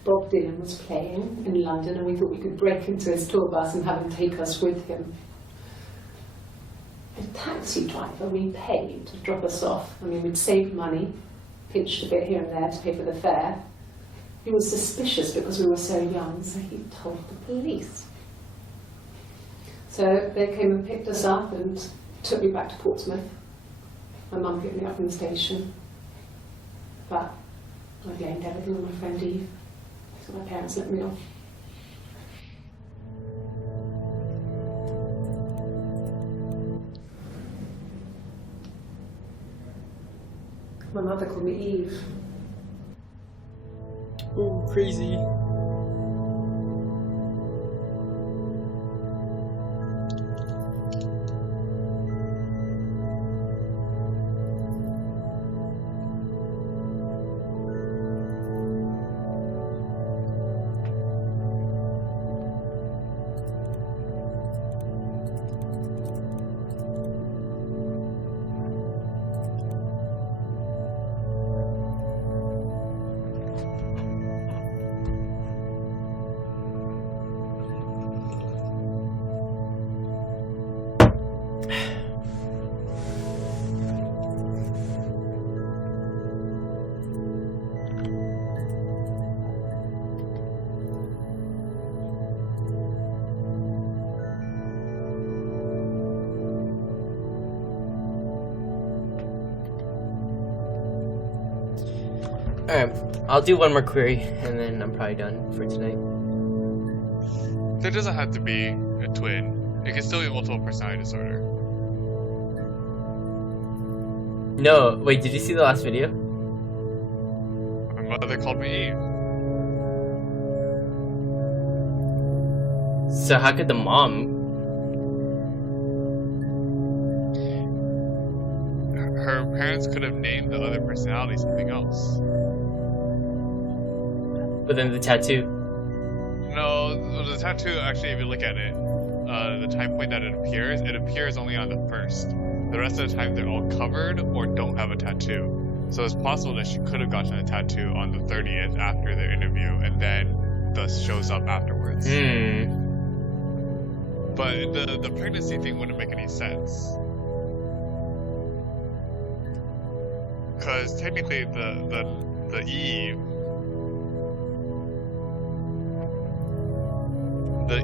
Bob Dylan was playing in London, and we thought we could break into his tour bus and have him take us with him. The taxi driver we paid to drop us off. I mean, we'd saved money, pinched a bit here and there to pay for the fare. He was suspicious because we were so young, so he told the police. So they came and picked us up and took me back to Portsmouth. My mum picked me up from the station. But I blamed everything on my friend Eve. So my parents let me off. My mother called me Eve. Oh, crazy. Alright, I'll do one more query and then I'm probably done for tonight. There doesn't have to be a twin. It can still be multiple personality disorder. No, wait, did you see the last video? My mother called me Eve. So how could the mom? Her parents could have named the other personality something else. But then the tattoo. No, the tattoo, actually, if you look at it, the time point that it appears only on the 1st. The rest of the time, they're all covered or don't have a tattoo. So it's possible that she could have gotten a tattoo on the 30th after the interview, and then thus shows up afterwards. But the pregnancy thing wouldn't make any sense. Because technically the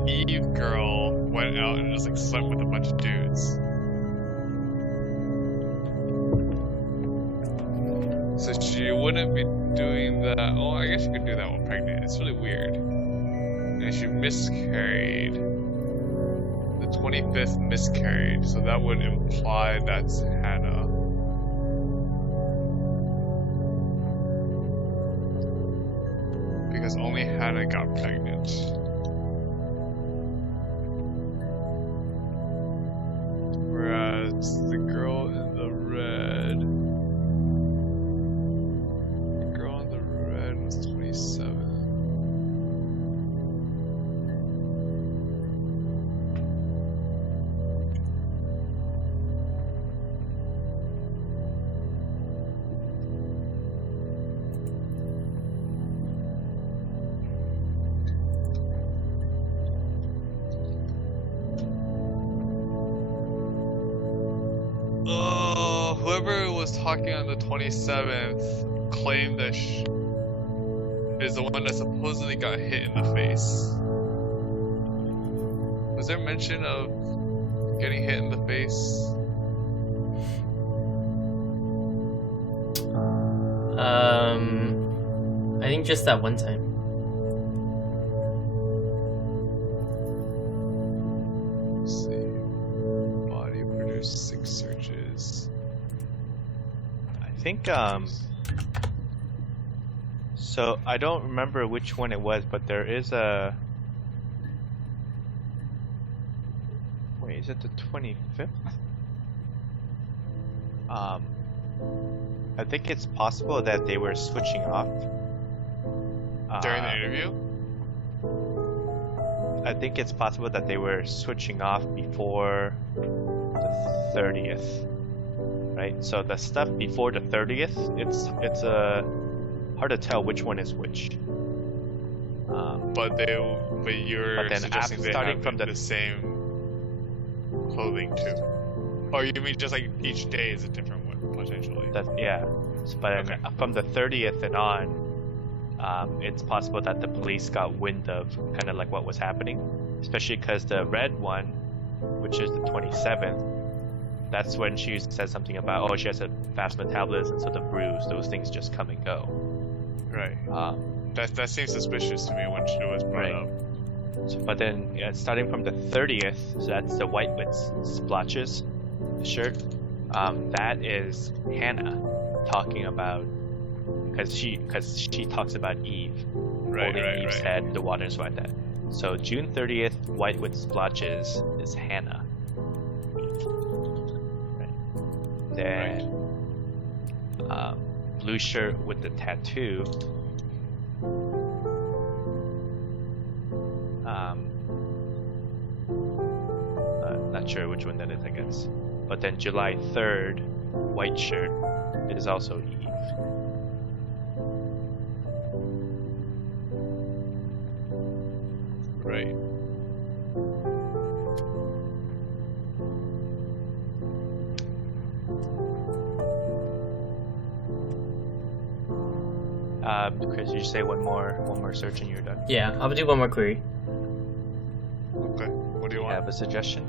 Eve girl went out and just like slept with a bunch of dudes. So she wouldn't be doing that. Oh, I guess she could do that while pregnant. It's really weird. And she miscarried. The 25th miscarried, so that would imply that's Hannah. Because only Hannah got pregnant. Whereas the girl in the red was 27. Whoever was talking on the 27th claimed that is the one that supposedly got hit in the face. Was there mention of getting hit in the face? I think just that one time. Let's see. Body produced 6 searches. I think so I don't remember which one it was, but there is a wait, is it the 25th? I think it's possible that they were switching off During the interview? I think it's possible that they were switching off before the 30th, right? So the stuff before the 30th, it's hard to tell which one is which. But you're But then suggesting after they starting have from the the same clothing too? Or you mean just like each day is a different one potentially? Yeah. But Okay. from the 30th and on, it's possible that the police got wind of kind of like what was happening, especially because the red one, which is the 27th, that's when she says something about, oh, she has a fast metabolism, so the bruise, those things just come and go. Right. That seems suspicious to me when it was brought Right. up. But then starting from the 30th, so that's the white with splotches, the shirt. That is Hannah talking about, because she talks about Eve holding Eve's head, the water and stuff like that. So June 30th, white with splotches is Hannah. Right. Then blue shirt with the tattoo. Not sure which one that is, I guess. But then July 3rd, white shirt, it is also Eve. Right. Chris, you say one more search and you're done. Yeah, I'll do one more query. Okay. What do you You want? have a suggestion?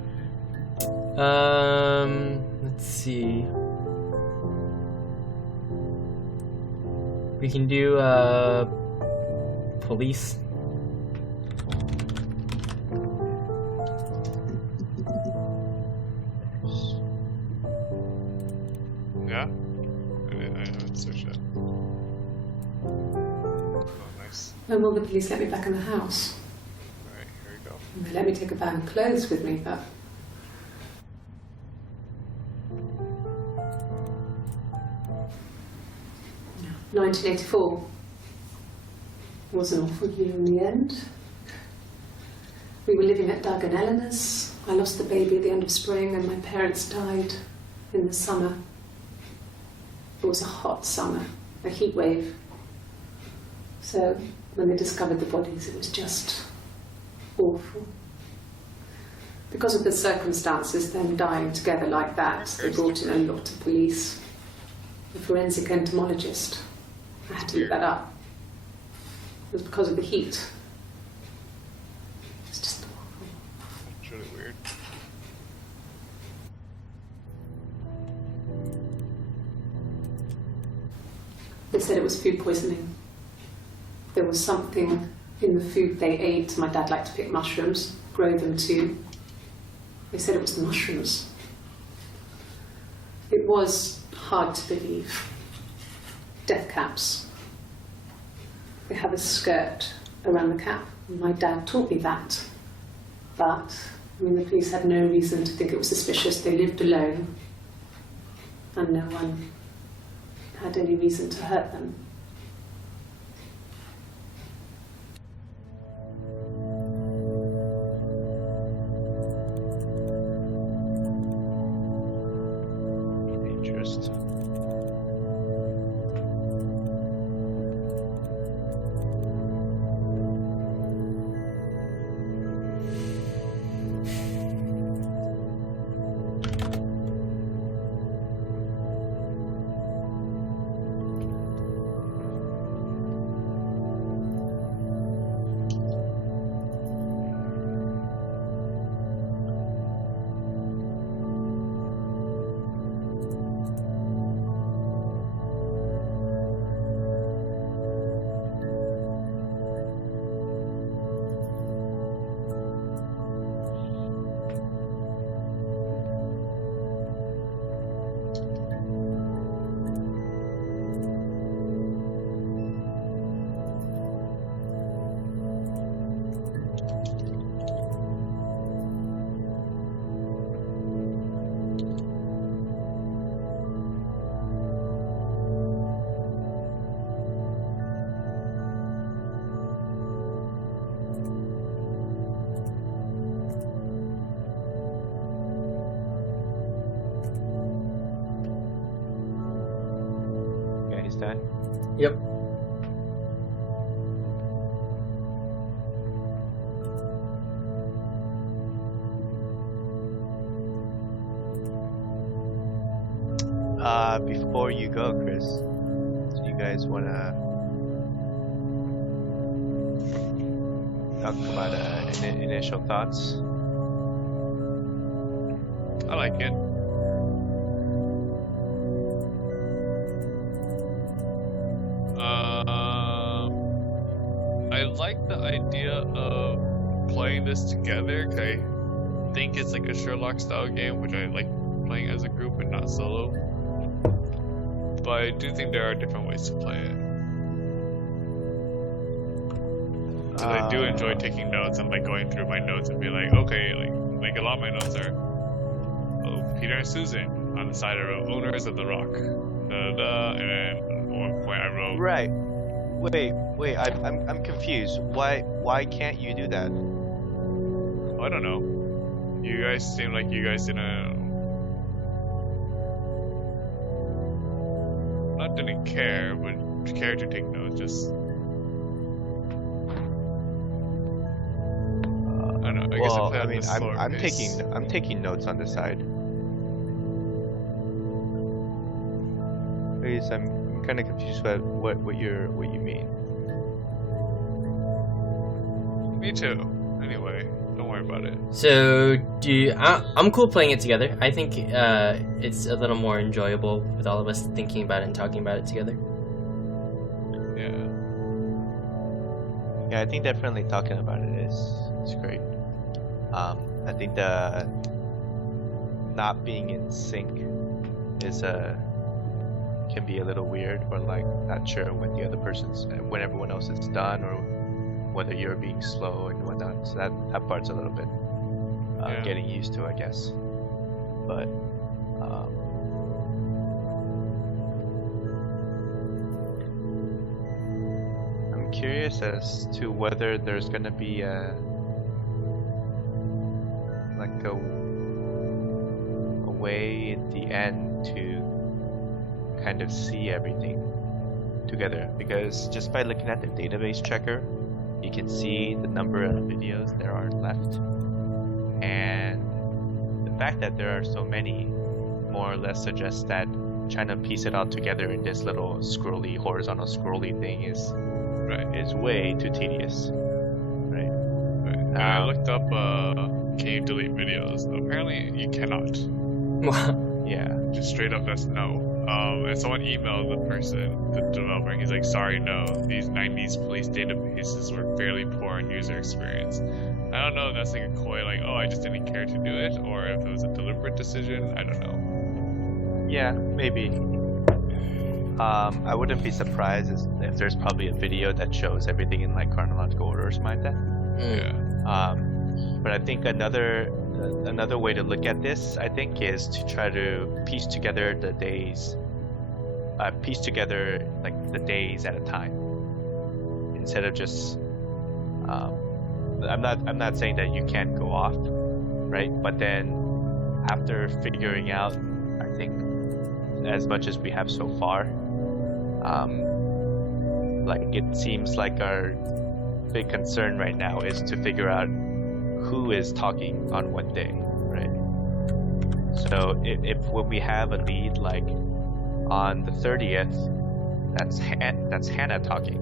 Let's see. We can do police. Yeah? I haven't searched that. Oh, nice. When will the police let me back in the house? Alright, here we go. And they let me take a bag of clothes with me, but... No. 1984 was an awful year in the end. We were living at Doug and Eleanor's. I lost the baby at the end of spring and my parents died in the summer. It was a hot summer, a heat wave. So when they discovered the bodies, it was just awful. Because of the circumstances, them dying together like that, they brought in a lot of police. The forensic entomologist. I had to look that up. It was because of the heat. It's just awful. It's really weird. They said it was food poisoning. There was something in the food they ate. My dad liked to pick mushrooms, grow them too. They said it was the mushrooms. It was hard to believe. Death caps. They have a skirt around the cap. My dad taught me that. But, I mean, the police had no reason to think it was suspicious. They lived alone. And no one had any reason to hurt them. Interesting. Yeah, he's dead. Yep. Before you go, Chris, do you guys want to talk about initial thoughts? I like it. I like the idea of playing this together, 'cause I think it's like a Sherlock style game, which I like playing as a group and not solo. But I do think there are different ways to play it. 'Cause I do enjoy taking notes and like going through my notes and be like, okay, like a lot of my notes are, oh, Peter and Susan. On the side I wrote owners of the rock, and then at one point I wrote Right. Wait. I'm confused. Why can't you do that? I don't know. You guys seem like you guys didn't care, but cared to take notes. Just I don't know. I guess I play on the slower pace. I'm taking notes on the side. Please, I'm kind of confused about what you mean. Me too. Anyway, don't worry about it. So, I'm cool playing it together. I think it's a little more enjoyable with all of us thinking about it and talking about it together. Yeah, I think definitely talking about it is great. I think the not being in sync is can be a little weird, or like not sure when the other person's when everyone else is done, or whether you're being slow and whatnot. So that part's a little bit getting used to, I guess. But I'm curious as to whether there's gonna be a way in the end to kind of see everything together, because just by looking at the database checker, you can see the number of videos there are left, and the fact that there are so many more or less suggests that trying to piece it all together in this little horizontal scrolly thing is way too tedious, right? I looked up can you delete videos? Apparently you cannot. Yeah, just straight up that's no. And someone emailed the person, the developer, and he's like, sorry, no, these 90s police databases were fairly poor in user experience. I don't know if that's like a coy, like, oh, I just didn't care to do it, or if it was a deliberate decision. I don't know. Yeah, maybe. I wouldn't be surprised if there's probably a video that shows everything in like chronological order or something like that. Yeah. But I think another way to look at this, I think, is to try to piece together the days, like the days at a time, instead of just. I'm not saying that you can't go off, right? But then after figuring out, I think, as much as we have so far, like it seems like our big concern right now is to figure out who is talking on what day, right? So if when we have a lead like on the 30th, that's Hannah talking.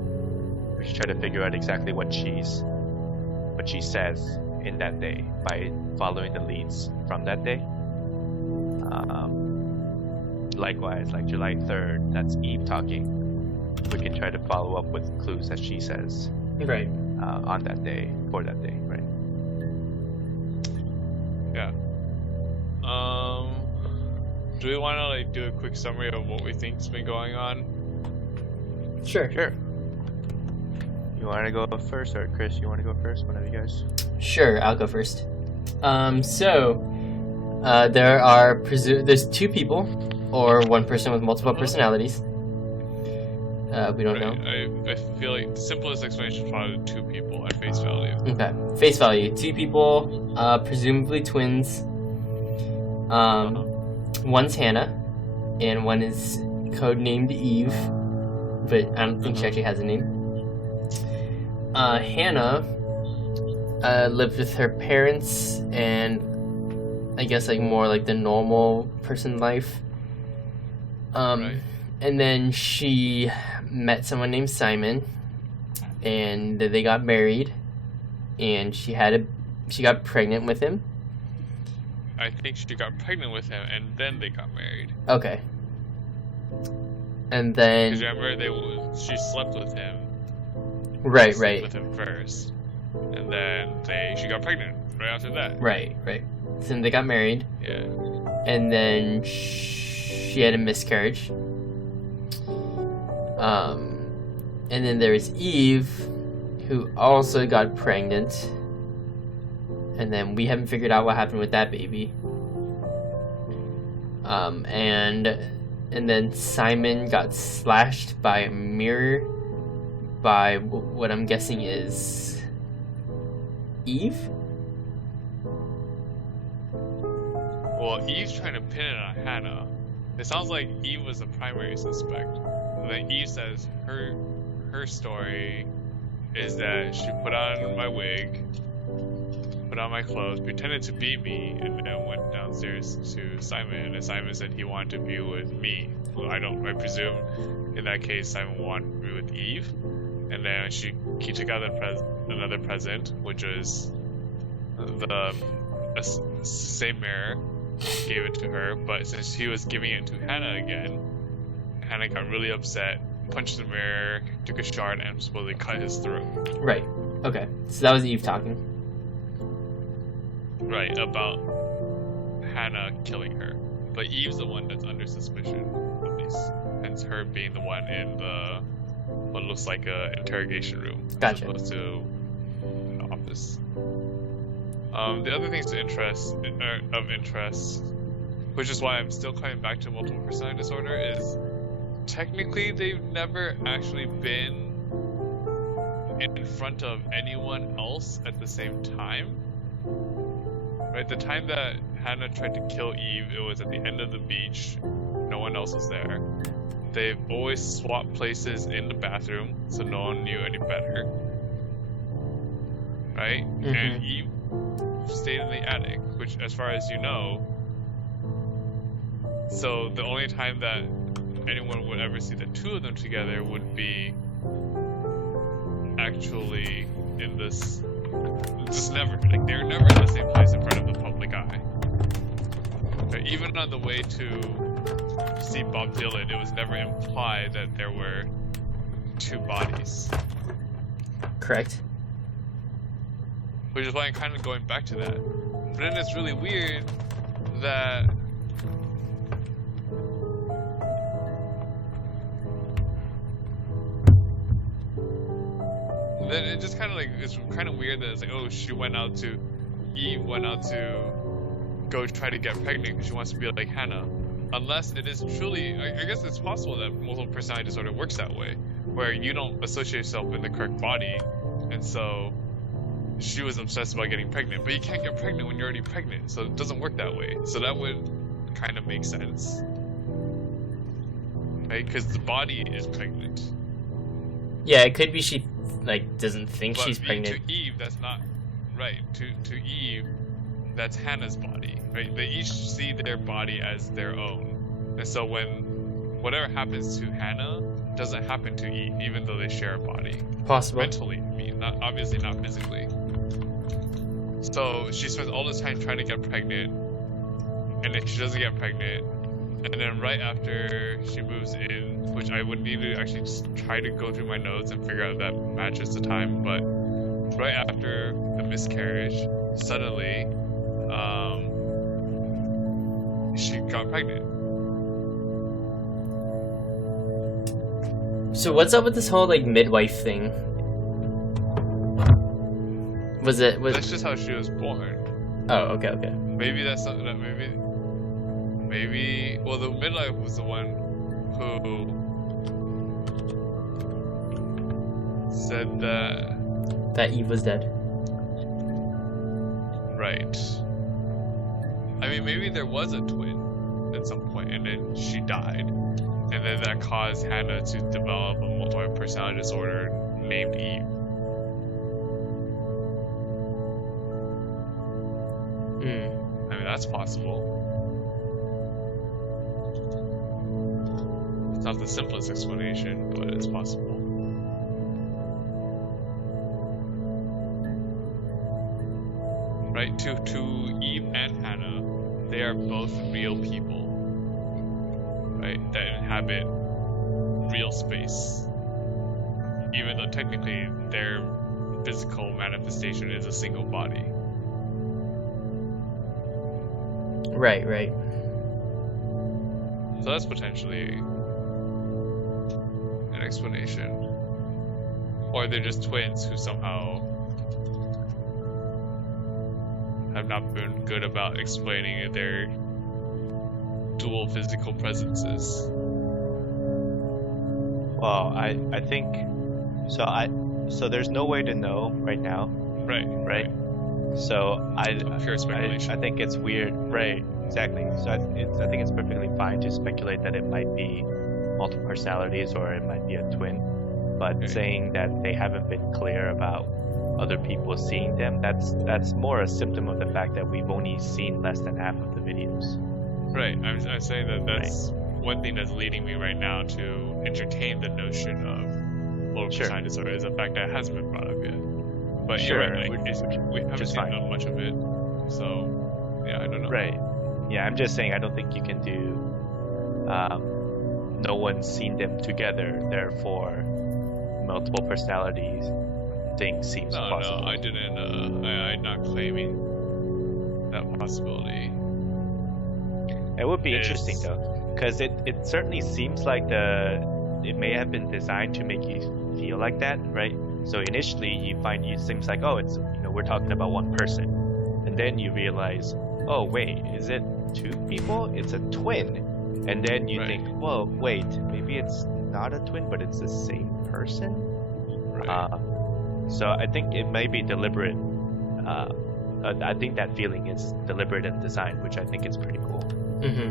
We should try to figure out exactly what she says in that day by following the leads from that day. Likewise, like July 3rd, that's Eve talking. We can try to follow up with clues that she says on that day, for that day, right? Yeah. Do we want to like do a quick summary of what we think's been going on? Sure. You want to go first, or Chris, you want to go first? One of you guys. Sure, I'll go first. There's two people, or one person with multiple personalities. We don't know. I feel like the simplest explanation is probably two people at face value. Okay, face value. Two people, presumably twins. One's Hannah, and one is codenamed Eve, but I don't think she actually has a name. Hannah lived with her parents, and I guess like more like the normal person life. And then she met someone named Simon, and they got married, and she got pregnant with him. I think she got pregnant with him, and then they got married. Okay. And then. Because remember, she slept with him. Right. With him first, and then she got pregnant right after that. Right. So then they got married. Yeah. And then she had a miscarriage. And then there was Eve, who also got pregnant. And then we haven't figured out what happened with that baby. And then Simon got slashed by a mirror by what I'm guessing is Eve? Well, Eve's trying to pin it on Hannah. It sounds like Eve was the primary suspect. And then Eve says her story is that she put on my wig, put on my clothes, pretended to be me, and then went downstairs to Simon, and Simon said he wanted to be with me. Well, I presume in that case Simon wanted to be with Eve, and then he took out another present, which was the same mirror, gave it to her, but since he was giving it to Hannah again, Hannah got really upset, punched the mirror, took a shard, and supposedly cut his throat. Right. Okay, so that was Eve talking. Right, about Hannah killing her. But Eve's the one that's under suspicion, at least. Hence her being the one in the what looks like a interrogation room Gotcha. as opposed to an office. The other things of interest, which is why I'm still coming back to multiple personality disorder, is technically they've never actually been in front of anyone else at the same time. Right, the time that Hannah tried to kill Eve, it was at the end of the beach. No one else was there. They've always swapped places in the bathroom, so no one knew any better. Right? And Eve stayed in the attic, which, as far as you know, so the only time that anyone would ever see the two of them together would be actually in this. Just never. Like, they're never in the same place in front of the public eye. But even on the way to see Bob Dylan, it was never implied that there were two bodies. Correct. Which is why I'm kind of going back to that. But then it's really weird that then it just kind of like, it's kind of weird that it's like, oh, Eve went out to go try to get pregnant because she wants to be like Hannah. Unless it is truly, I guess it's possible that multiple personality disorder works that way, where you don't associate yourself in the correct body, and so she was obsessed about getting pregnant, but you can't get pregnant when you're already pregnant, so it doesn't work that way. So that would kind of make sense, right? Because the body is pregnant. Yeah, it could be she doesn't think But she's pregnant. To Eve, that's not right. To Eve, that's Hannah's body, right? They each see their body as their own, and so when whatever happens to Hannah doesn't happen to Eve, even though they share a body. Possible. Mentally, I mean, obviously not physically. So she spends all this time trying to get pregnant, and then she doesn't get pregnant, and then right after she moves in, which I would need to actually just try to go through my notes and figure out if that matches the time, but right after the miscarriage, suddenly, she got pregnant. So what's up with this whole midwife thing? That's just how she was born. Oh, okay. Maybe that's something that maybe well, the midwife was the one who said that Eve was dead. Right. I mean, maybe there was a twin at some point, and then she died, and then that caused Hannah to develop a multiple personality disorder named Eve. I mean, that's possible. It's not the simplest explanation, but it's possible. Right? To Eve and Hannah, they are both real people, right? That inhabit real space. Even though technically their physical manifestation is a single body. Right. So that's potentially an explanation. Or they're just twins who somehow have not been good about explaining their dual physical presences. Well, I think so. So there's no way to know right now. Right. So Pure speculation. I think it's weird. Right. Exactly. So I think it's perfectly fine to speculate that it might be multiple personalities or it might be a twin. But saying that they haven't been clear about other people seeing them, that's more a symptom of the fact that we've only seen less than half of the videos. Right. I'm saying that's one thing that's leading me right now to entertain the notion of multiple personality disorder is the fact that it hasn't been brought up yet. But Sure, you're right, we haven't seen much of it. So, yeah, I don't know. Right. Yeah, I'm just saying I don't think you can do no one's seen them together, therefore multiple personalities thing seems No, possible. I didn't. I'm not claiming that possibility. It would be It's- interesting though, because it certainly seems like it may have been designed to make you feel like that, right? So initially you find it seems like, oh, it's, we're talking about one person, and then you realize, oh wait, is it two people? It's a twin, and then you Right. think, well, wait, maybe it's not a twin, but it's the same person. Right. So I think it may be deliberate. I think that feeling is deliberate and designed, which I think is pretty cool. Mm-hmm.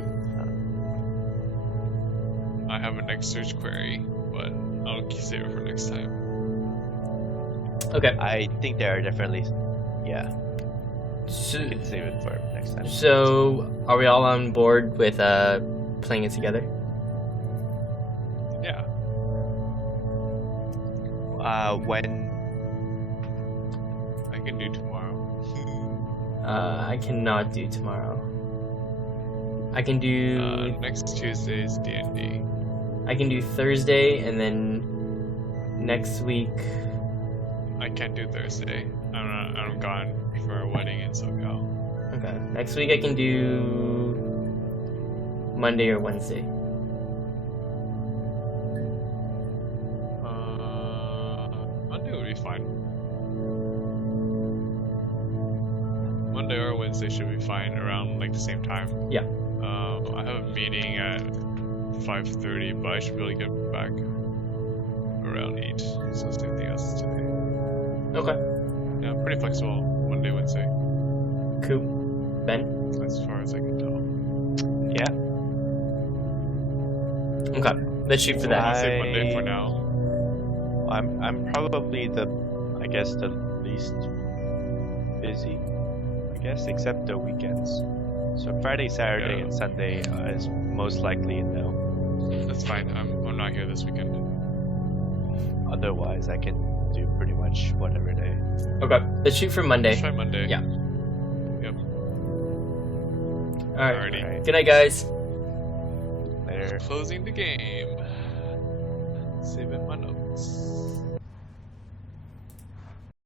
I have a next search query, but I'll save it for next time. Okay. I think there are definitely, yeah. So, We can save it for next time. so are we all on board with playing it together? Yeah. When I can do tomorrow. I cannot do tomorrow. I can do Next Tuesday is D&D. I can do Thursday, and then next week. I can't do Thursday. I'm gone for a wedding in SoCal. Okay. Next week I can do Monday or Wednesday. Monday would be fine. Monday or Wednesday should be fine around like the same time. Yeah. I have a meeting at 5:30, but I should be able to get back around 8. So same thing as today. Okay. Yeah, pretty flexible Monday, Wednesday, Cool. Ben? as far as I can tell. yeah, Okay. Let's shoot for So that. I'll say Monday for now. I'm probably the least busy, I guess, except the weekends. So Friday, Saturday, Yeah. and Sunday is most likely a no. That's fine. I'm not here this weekend. Otherwise, I can do pretty much whatever day. Okay. Let's shoot for Monday. Let's try Monday. Yeah. Yep. Alright. Alrighty. Alright, Good night, guys. later. Closing the game. Saving my notes.